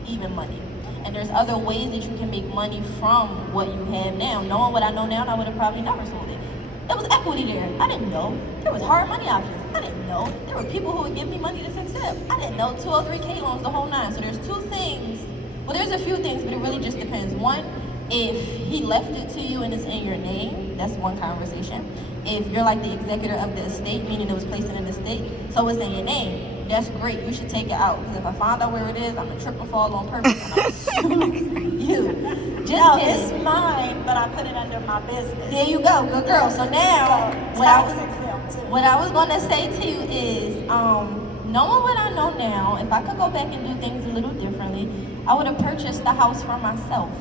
even money. And there's other ways that you can make money from what you have now. Knowing what I know now, I would have probably never sold it. There was equity there. I didn't know. There was hard money options. I didn't know. There were people who would give me money to fix it. I didn't know. 203K loans, the whole nine. So there's two things. Well, there's a few things, but it really just depends. One, if he left it to you and it's in your name, that's one conversation. If you're like the executor of the estate, meaning it was placed in an estate, so it's in your name, that's great. You should take it out. Because if I find out where it is, I'm going to trip and fall on purpose and I'm sue you. Just No, kidding. it's mine, but I put it under my business. There you go, good girl. So now, So, what I tax was, exempt too. what I was gonna say to you is, knowing what I know now, if I could go back and do things a little differently, I would have purchased the house for myself.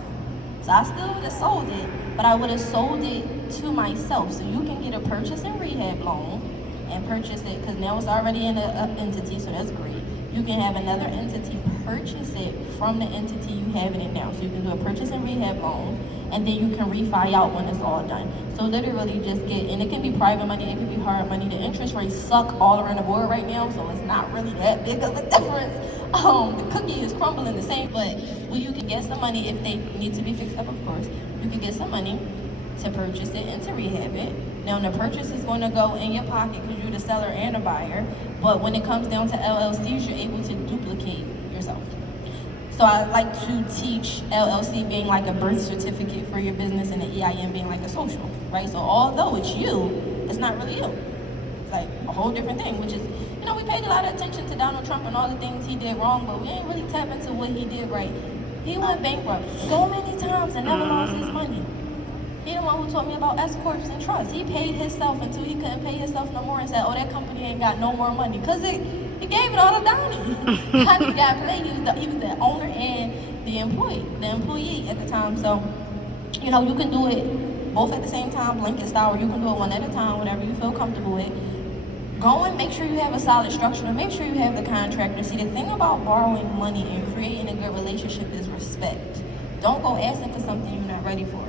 So I still would have sold it, but I would have sold it to myself. So you can get a purchase and rehab loan and purchase it, because now it's already in an entity, so that's great. You can have another entity purchase it from the entity you have it in now. So you can do a purchase and rehab loan, and then you can refi out when it's all done. So literally just get, and it can be private money, it can be hard money. The interest rates suck all around the board right now, so it's not really that big of a difference. The cookie is crumbling the same, but well, you can get some money if they need to be fixed up, of course. You can get some money to purchase it and to rehab it. Now the purchase is going to go in your pocket because you're the seller and a buyer, but when it comes down to LLCs, you're able to duplicate yourself. So I like to teach LLC being like a birth certificate for your business and the EIN being like a social, right? So although it's you, it's not really you. It's like a whole different thing, which is, you know, we paid a lot of attention to Donald Trump and all the things he did wrong, but we ain't really tap into what he did right. He went bankrupt so many times and never lost his money. He the one who taught me about S corps and trust. He paid himself until he couldn't pay himself no more and said, oh, that company ain't got no more money. Because he gave it all to Donnie. Donnie got paid. He was the owner and the employee at the time. So, you know, you can do it both at the same time, blanket style, or you can do it one at a time, whatever you feel comfortable with. Go and make sure you have a solid structure and make sure you have the contractor. See, the thing about borrowing money and creating a good relationship is respect. Don't go asking for something you're not ready for.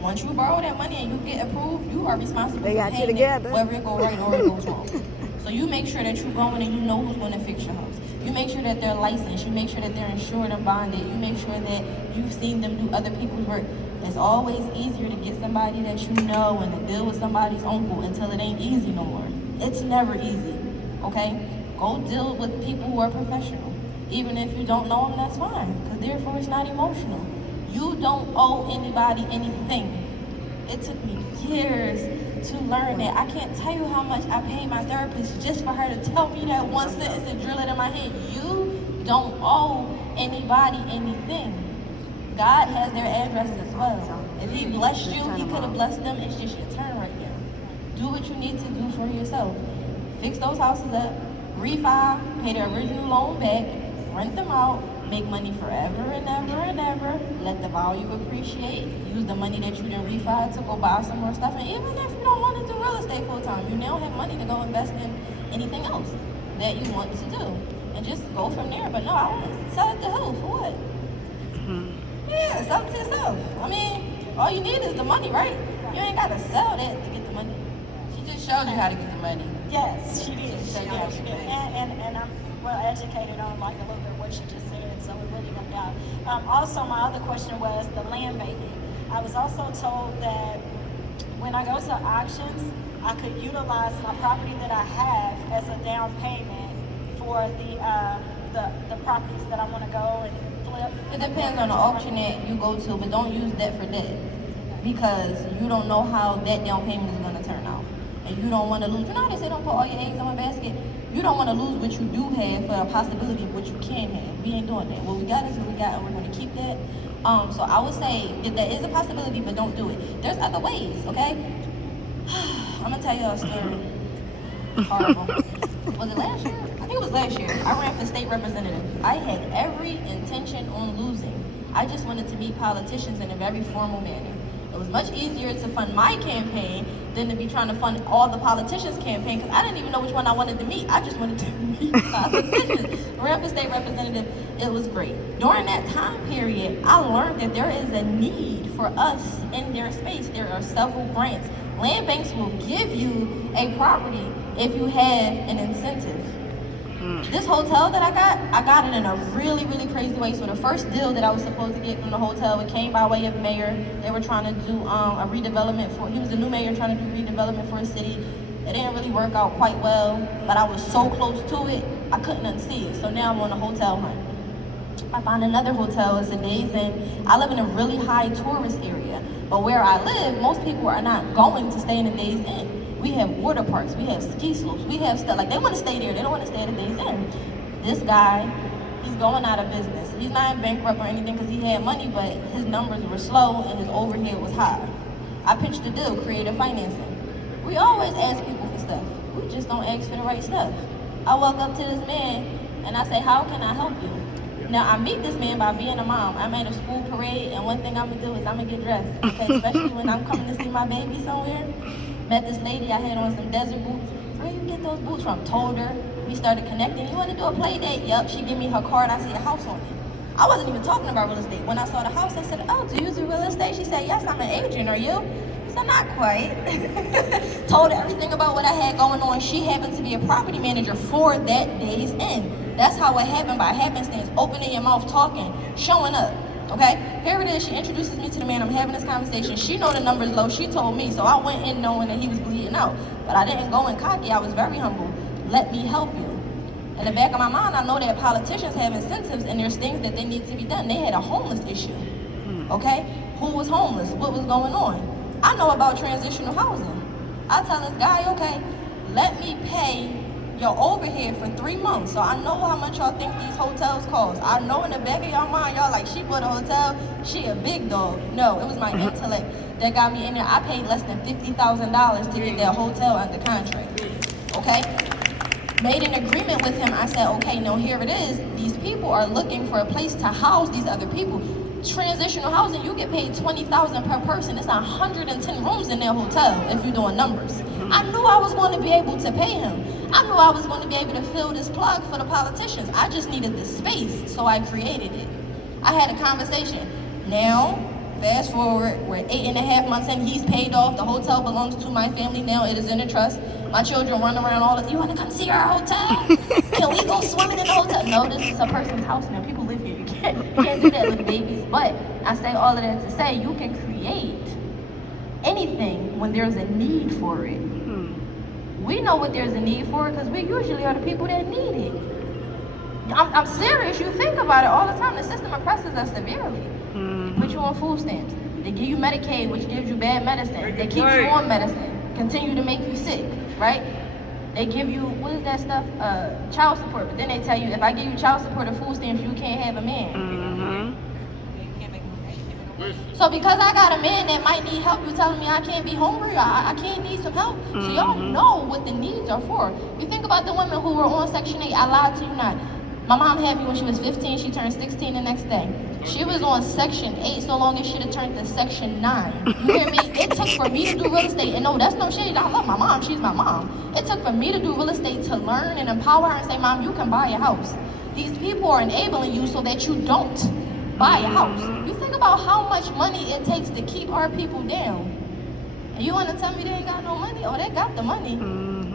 Once you borrow that money and you get approved, you are responsible for paying it, whether it goes right or it goes wrong. So you make sure that you're going and you know who's going to fix your house. You make sure that they're licensed. You make sure that they're insured and bonded. You make sure that you've seen them do other people's work. It's always easier to get somebody that you know and to deal with somebody's uncle until it ain't easy no more. It's never easy, okay? Go deal with people who are professional. Even if you don't know them, that's fine, because therefore it's not emotional. You don't owe anybody anything. It took me years to learn that. I can't tell you how much I paid my therapist just for her to tell me that one sentence and drill it in my head. You don't owe anybody anything. God has their address as well. If he blessed you, he could have blessed them. It's just your turn right now. Do what you need to do for yourself. Fix those houses up, refi, pay the original loan back, rent them out, make money forever and ever and ever, let the value appreciate, use the money that you didn't refi to go buy some more stuff, and even if you don't want to do real estate full time, you now have money to go invest in anything else that you want to do, and just go from there. But no, I wouldn't sell it to who, for what? Yeah, sell it to yourself. I mean, all you need is the money, right? You ain't got to sell that to get the money. She just showed you how to get the money. Yes, she did. She showed you how to get the money. And I'm well educated on like a little bit what she just said, so it really worked out. Also, my other question was the land banking. I was also told that when I go to auctions, I could utilize my property that I have as a down payment for the properties that I want to go and flip. It depends on the auction that you go to, but don't use debt for debt, because you don't know how that down payment is going to turn out. And you don't want to lose. You know how they say don't put all your eggs in one basket? You don't want to lose what you do have for a possibility of what you can have. We ain't doing that. What we got is what we got, and we're going to keep that. So I would say that there is a possibility, but don't do it. There's other ways, okay? I'm going to tell you a story. Horrible. Was it last year? I think it was last year. I ran for state representative. I had every intention on losing. I just wanted to meet politicians in a very formal manner. It was much easier to fund my campaign than to be trying to fund all the politicians' campaign, because I didn't even know which one I wanted to meet. I just wanted to meet politicians. Ran for state representative, it was great. During that time period, I learned that there is a need for us in their space. There are several grants. Land banks will give you a property if you have an incentive. This hotel that I got it in a really, really crazy way. So the first deal that I was supposed to get from the hotel, it came by way of mayor. They were trying to do a redevelopment he was the new mayor trying to do redevelopment for a city. It didn't really work out quite well, but I was so close to it, I couldn't unsee it. So now I'm on a hotel hunt. I found another hotel, it's a Days Inn. I live in a really high tourist area, but where I live, most people are not going to stay in a Days Inn. We have water parks, we have ski slopes, we have stuff, like they want to stay there, they don't want to stay at a Days Inn. This guy, he's going out of business. He's not bankrupt or anything because he had money, but his numbers were slow and his overhead was high. I pitched a deal, creative financing. We always ask people for stuff. We just don't ask for the right stuff. I walk up to this man and I say, how can I help you? Now, I meet this man by being a mom. I'm at a school parade, and one thing I'm gonna do is I'm gonna get dressed. Okay, especially when I'm coming to see my baby somewhere. Met this lady, I had on some desert boots. Where you get those boots from? Told her. We started connecting. You wanna do a play date? Yup, she gave me her card, I see a house on it. I wasn't even talking about real estate. When I saw the house, I said, oh, do you do real estate? She said, yes, I'm an agent, are you? I said, not quite. Told her everything about what I had going on. She happened to be a property manager for that Days Inn. That's how it happened, by happenstance, opening your mouth, talking, showing up, okay? Here it is, she introduces me to the man, I'm having this conversation. She know the number's low, she told me, so I went in knowing that he was bleeding out. But I didn't go in cocky, I was very humble. Let me help you. In the back of my mind, I know that politicians have incentives and there's things that they need to be done. They had a homeless issue, okay? Who was homeless? What was going on? I know about transitional housing. I tell this guy, okay, let me pay your overhead for 3 months. So I know how much y'all think these hotels cost. I know in the back of y'all mind, y'all like, she bought a hotel, she a big dog. No, it was my intellect that got me in there. I paid less than $50,000 to get that hotel under contract, okay? Made an agreement with him. I said, okay, now here it is. These people are looking for a place to house these other people. Transitional housing, you get paid $20,000 per person. It's 110 rooms in that hotel if you're doing numbers. I knew I was going to be able to pay him. I knew I was going to be able to fill this plug for the politicians. I just needed the space, so I created it. I had a conversation. Now, fast forward, we're 8.5 months in, he's paid off. The hotel belongs to my family now. It is in a trust. My children run around all the, you want to come see our hotel? Can we go swimming in the hotel? No, this is a person's house now. People live here. You can't do that with babies. But I say all of that to say you can create anything when there's a need for it. We know what there's a need for because we usually are the people that need it. I'm serious. You think about it all the time. The system oppresses us severely. Put you on food stamps. They give you Medicaid, which gives you bad medicine. They keep you on medicine. Continue to make you sick, right? They give you, what is that stuff? Child support. But then they tell you, if I give you child support or food stamps, you can't have a man. So because I got a man that might need help, you telling me I can't be hungry, I can't need some help. So y'all know what the needs are for. You think about the women who were on Section 8, I lied to you not. My mom had me when she was 15, she turned 16 the next day. She was on Section 8 so long as she had turned to Section 9. You hear me? It took for me to do real estate, and no, that's no shade, I love my mom, she's my mom. It took for me to do real estate to learn and empower her and say, Mom, you can buy a house. These people are enabling you so that you don't buy a house. You think about how much money it takes to keep our people down. And you want to tell me they ain't got no money? Oh, they got the money.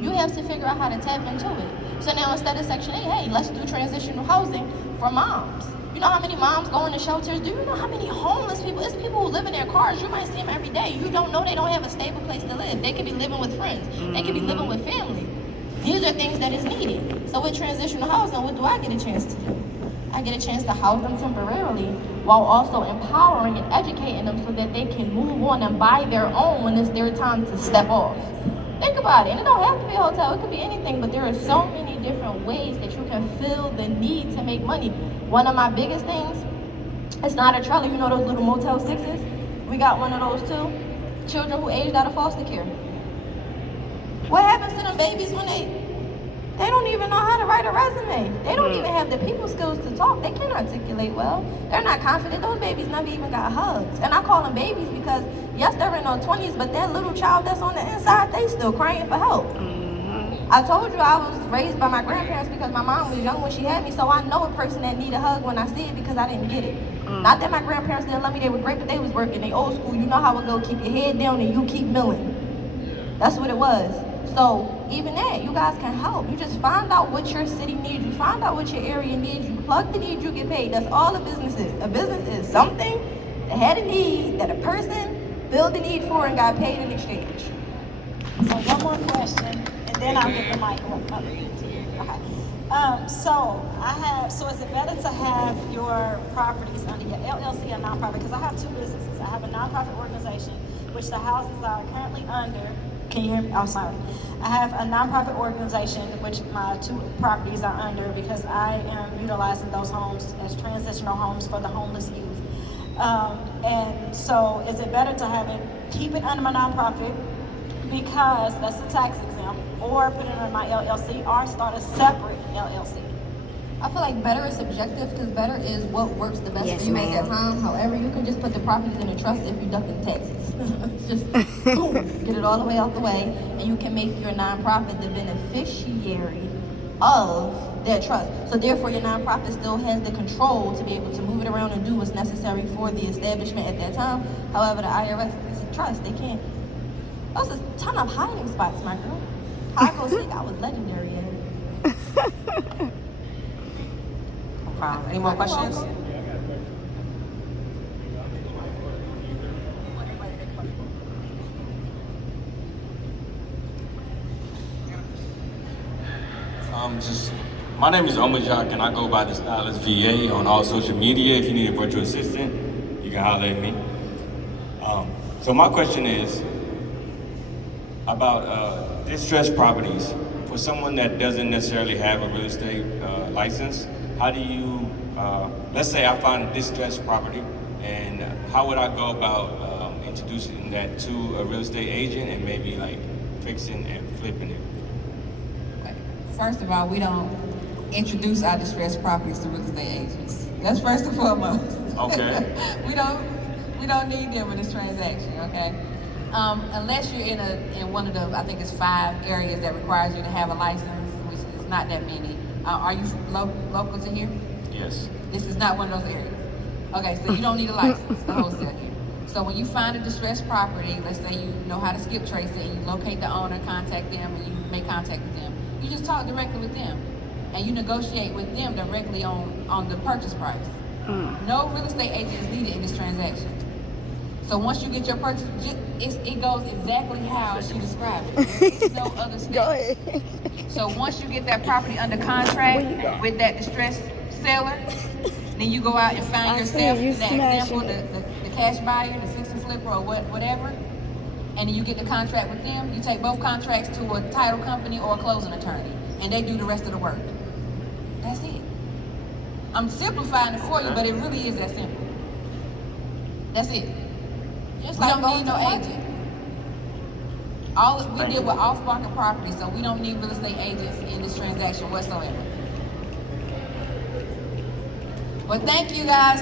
You have to figure out how to tap into it. So now instead of Section 8, hey, let's do transitional housing for moms. You know how many moms go into shelters? Do you know how many homeless people? It's people who live in their cars. You might see them every day. You don't know they don't have a stable place to live. They could be living with friends. They could be living with family. These are things that is needed. So with transitional housing, what do I get a chance to do? I get a chance to house them temporarily while also empowering and educating them so that they can move on and buy their own when it's their time to step off. Think about it, and it don't have to be a hotel, it could be anything, but there are so many different ways that you can fill the need to make money. One of my biggest things, it's not a trailer, you know those little Motel 6s? We got one of those too. Children who aged out of foster care. What happens to them babies when They don't even know how to write a resume. They don't even have the people skills to talk. They can't articulate well. They're not confident. Those babies never even got hugs. And I call them babies because, yes, they're in their 20s, but that little child that's on the inside, they still crying for help. I told you I was raised by my grandparents because my mom was young when she had me, so I know a person that need a hug when I see it because I didn't get it. Not that my grandparents didn't love me, they were great, but they was working. They old school. You know how it go, keep your head down and you keep milling. That's what it was. So even that, you guys can help. You just find out what your city needs. You find out what your area needs. You plug the need, you get paid. That's all a business is. A business is something that had a need that a person filled the need for and got paid in exchange. So one more question, and then I'll get the mic up. Okay. So is it better to have your properties under your LLC or nonprofit? Because I have two businesses. I have a nonprofit organization, which the houses are currently under. Can you hear me? Oh, sorry. I have a nonprofit organization, which my two properties are under because I am utilizing those homes as transitional homes for the homeless youth. And so is it better to keep it under my nonprofit because that's a tax exempt, or put it under my LLC, or start a separate LLC? I feel like better is subjective because better is what works the best for you at that time. However, you can just put the properties in a trust if you duck in taxes. Just boom, get it all the way out the way, and you can make your nonprofit the beneficiary of that trust. So therefore, your nonprofit still has the control to be able to move it around and do what's necessary for the establishment at that time. However, the IRS is a trust; they can't. There's a ton of hiding spots, my girl. Chicago Seek, I was legendary at it. Any more questions? My name is Omajak, and I go by the Stylist VA on all social media. If you need a virtual assistant, you can holler at me. So my question is about distressed properties. For someone that doesn't necessarily have a real estate license, how do you, let's say I find a distressed property, and how would I go about introducing that to a real estate agent and maybe like fixing and flipping it? First of all, we don't introduce our distressed properties to real estate agents. That's first and foremost. Okay. we don't need them in this transaction, okay? Unless you're in one of the, I think it's 5 areas that requires you to have a license, which is not that many. Are you local to here? Yes. This is not one of those areas. Okay, so you don't need a license to wholesale here. So when you find a distressed property, let's say you know how to skip trace it, and you locate the owner, contact them, and you make contact with them. You just talk directly with them, and you negotiate with them directly on the purchase price. No real estate agent is needed in this transaction. So once you get your purchase, it goes exactly how she described it. There is no other steps. Go ahead. So once you get that property under contract with that distressed seller, then you go out and find yourself, in that example, the cash buyer, the fix and flipper, or whatever, and then you get the contract with them. You take both contracts to a title company or a closing attorney, and they do the rest of the work. That's it. I'm simplifying it for you, but it really is that simple. That's it. We don't need no agent. We deal with off-market property, so we don't need real estate agents in this transaction whatsoever. Well, thank you guys.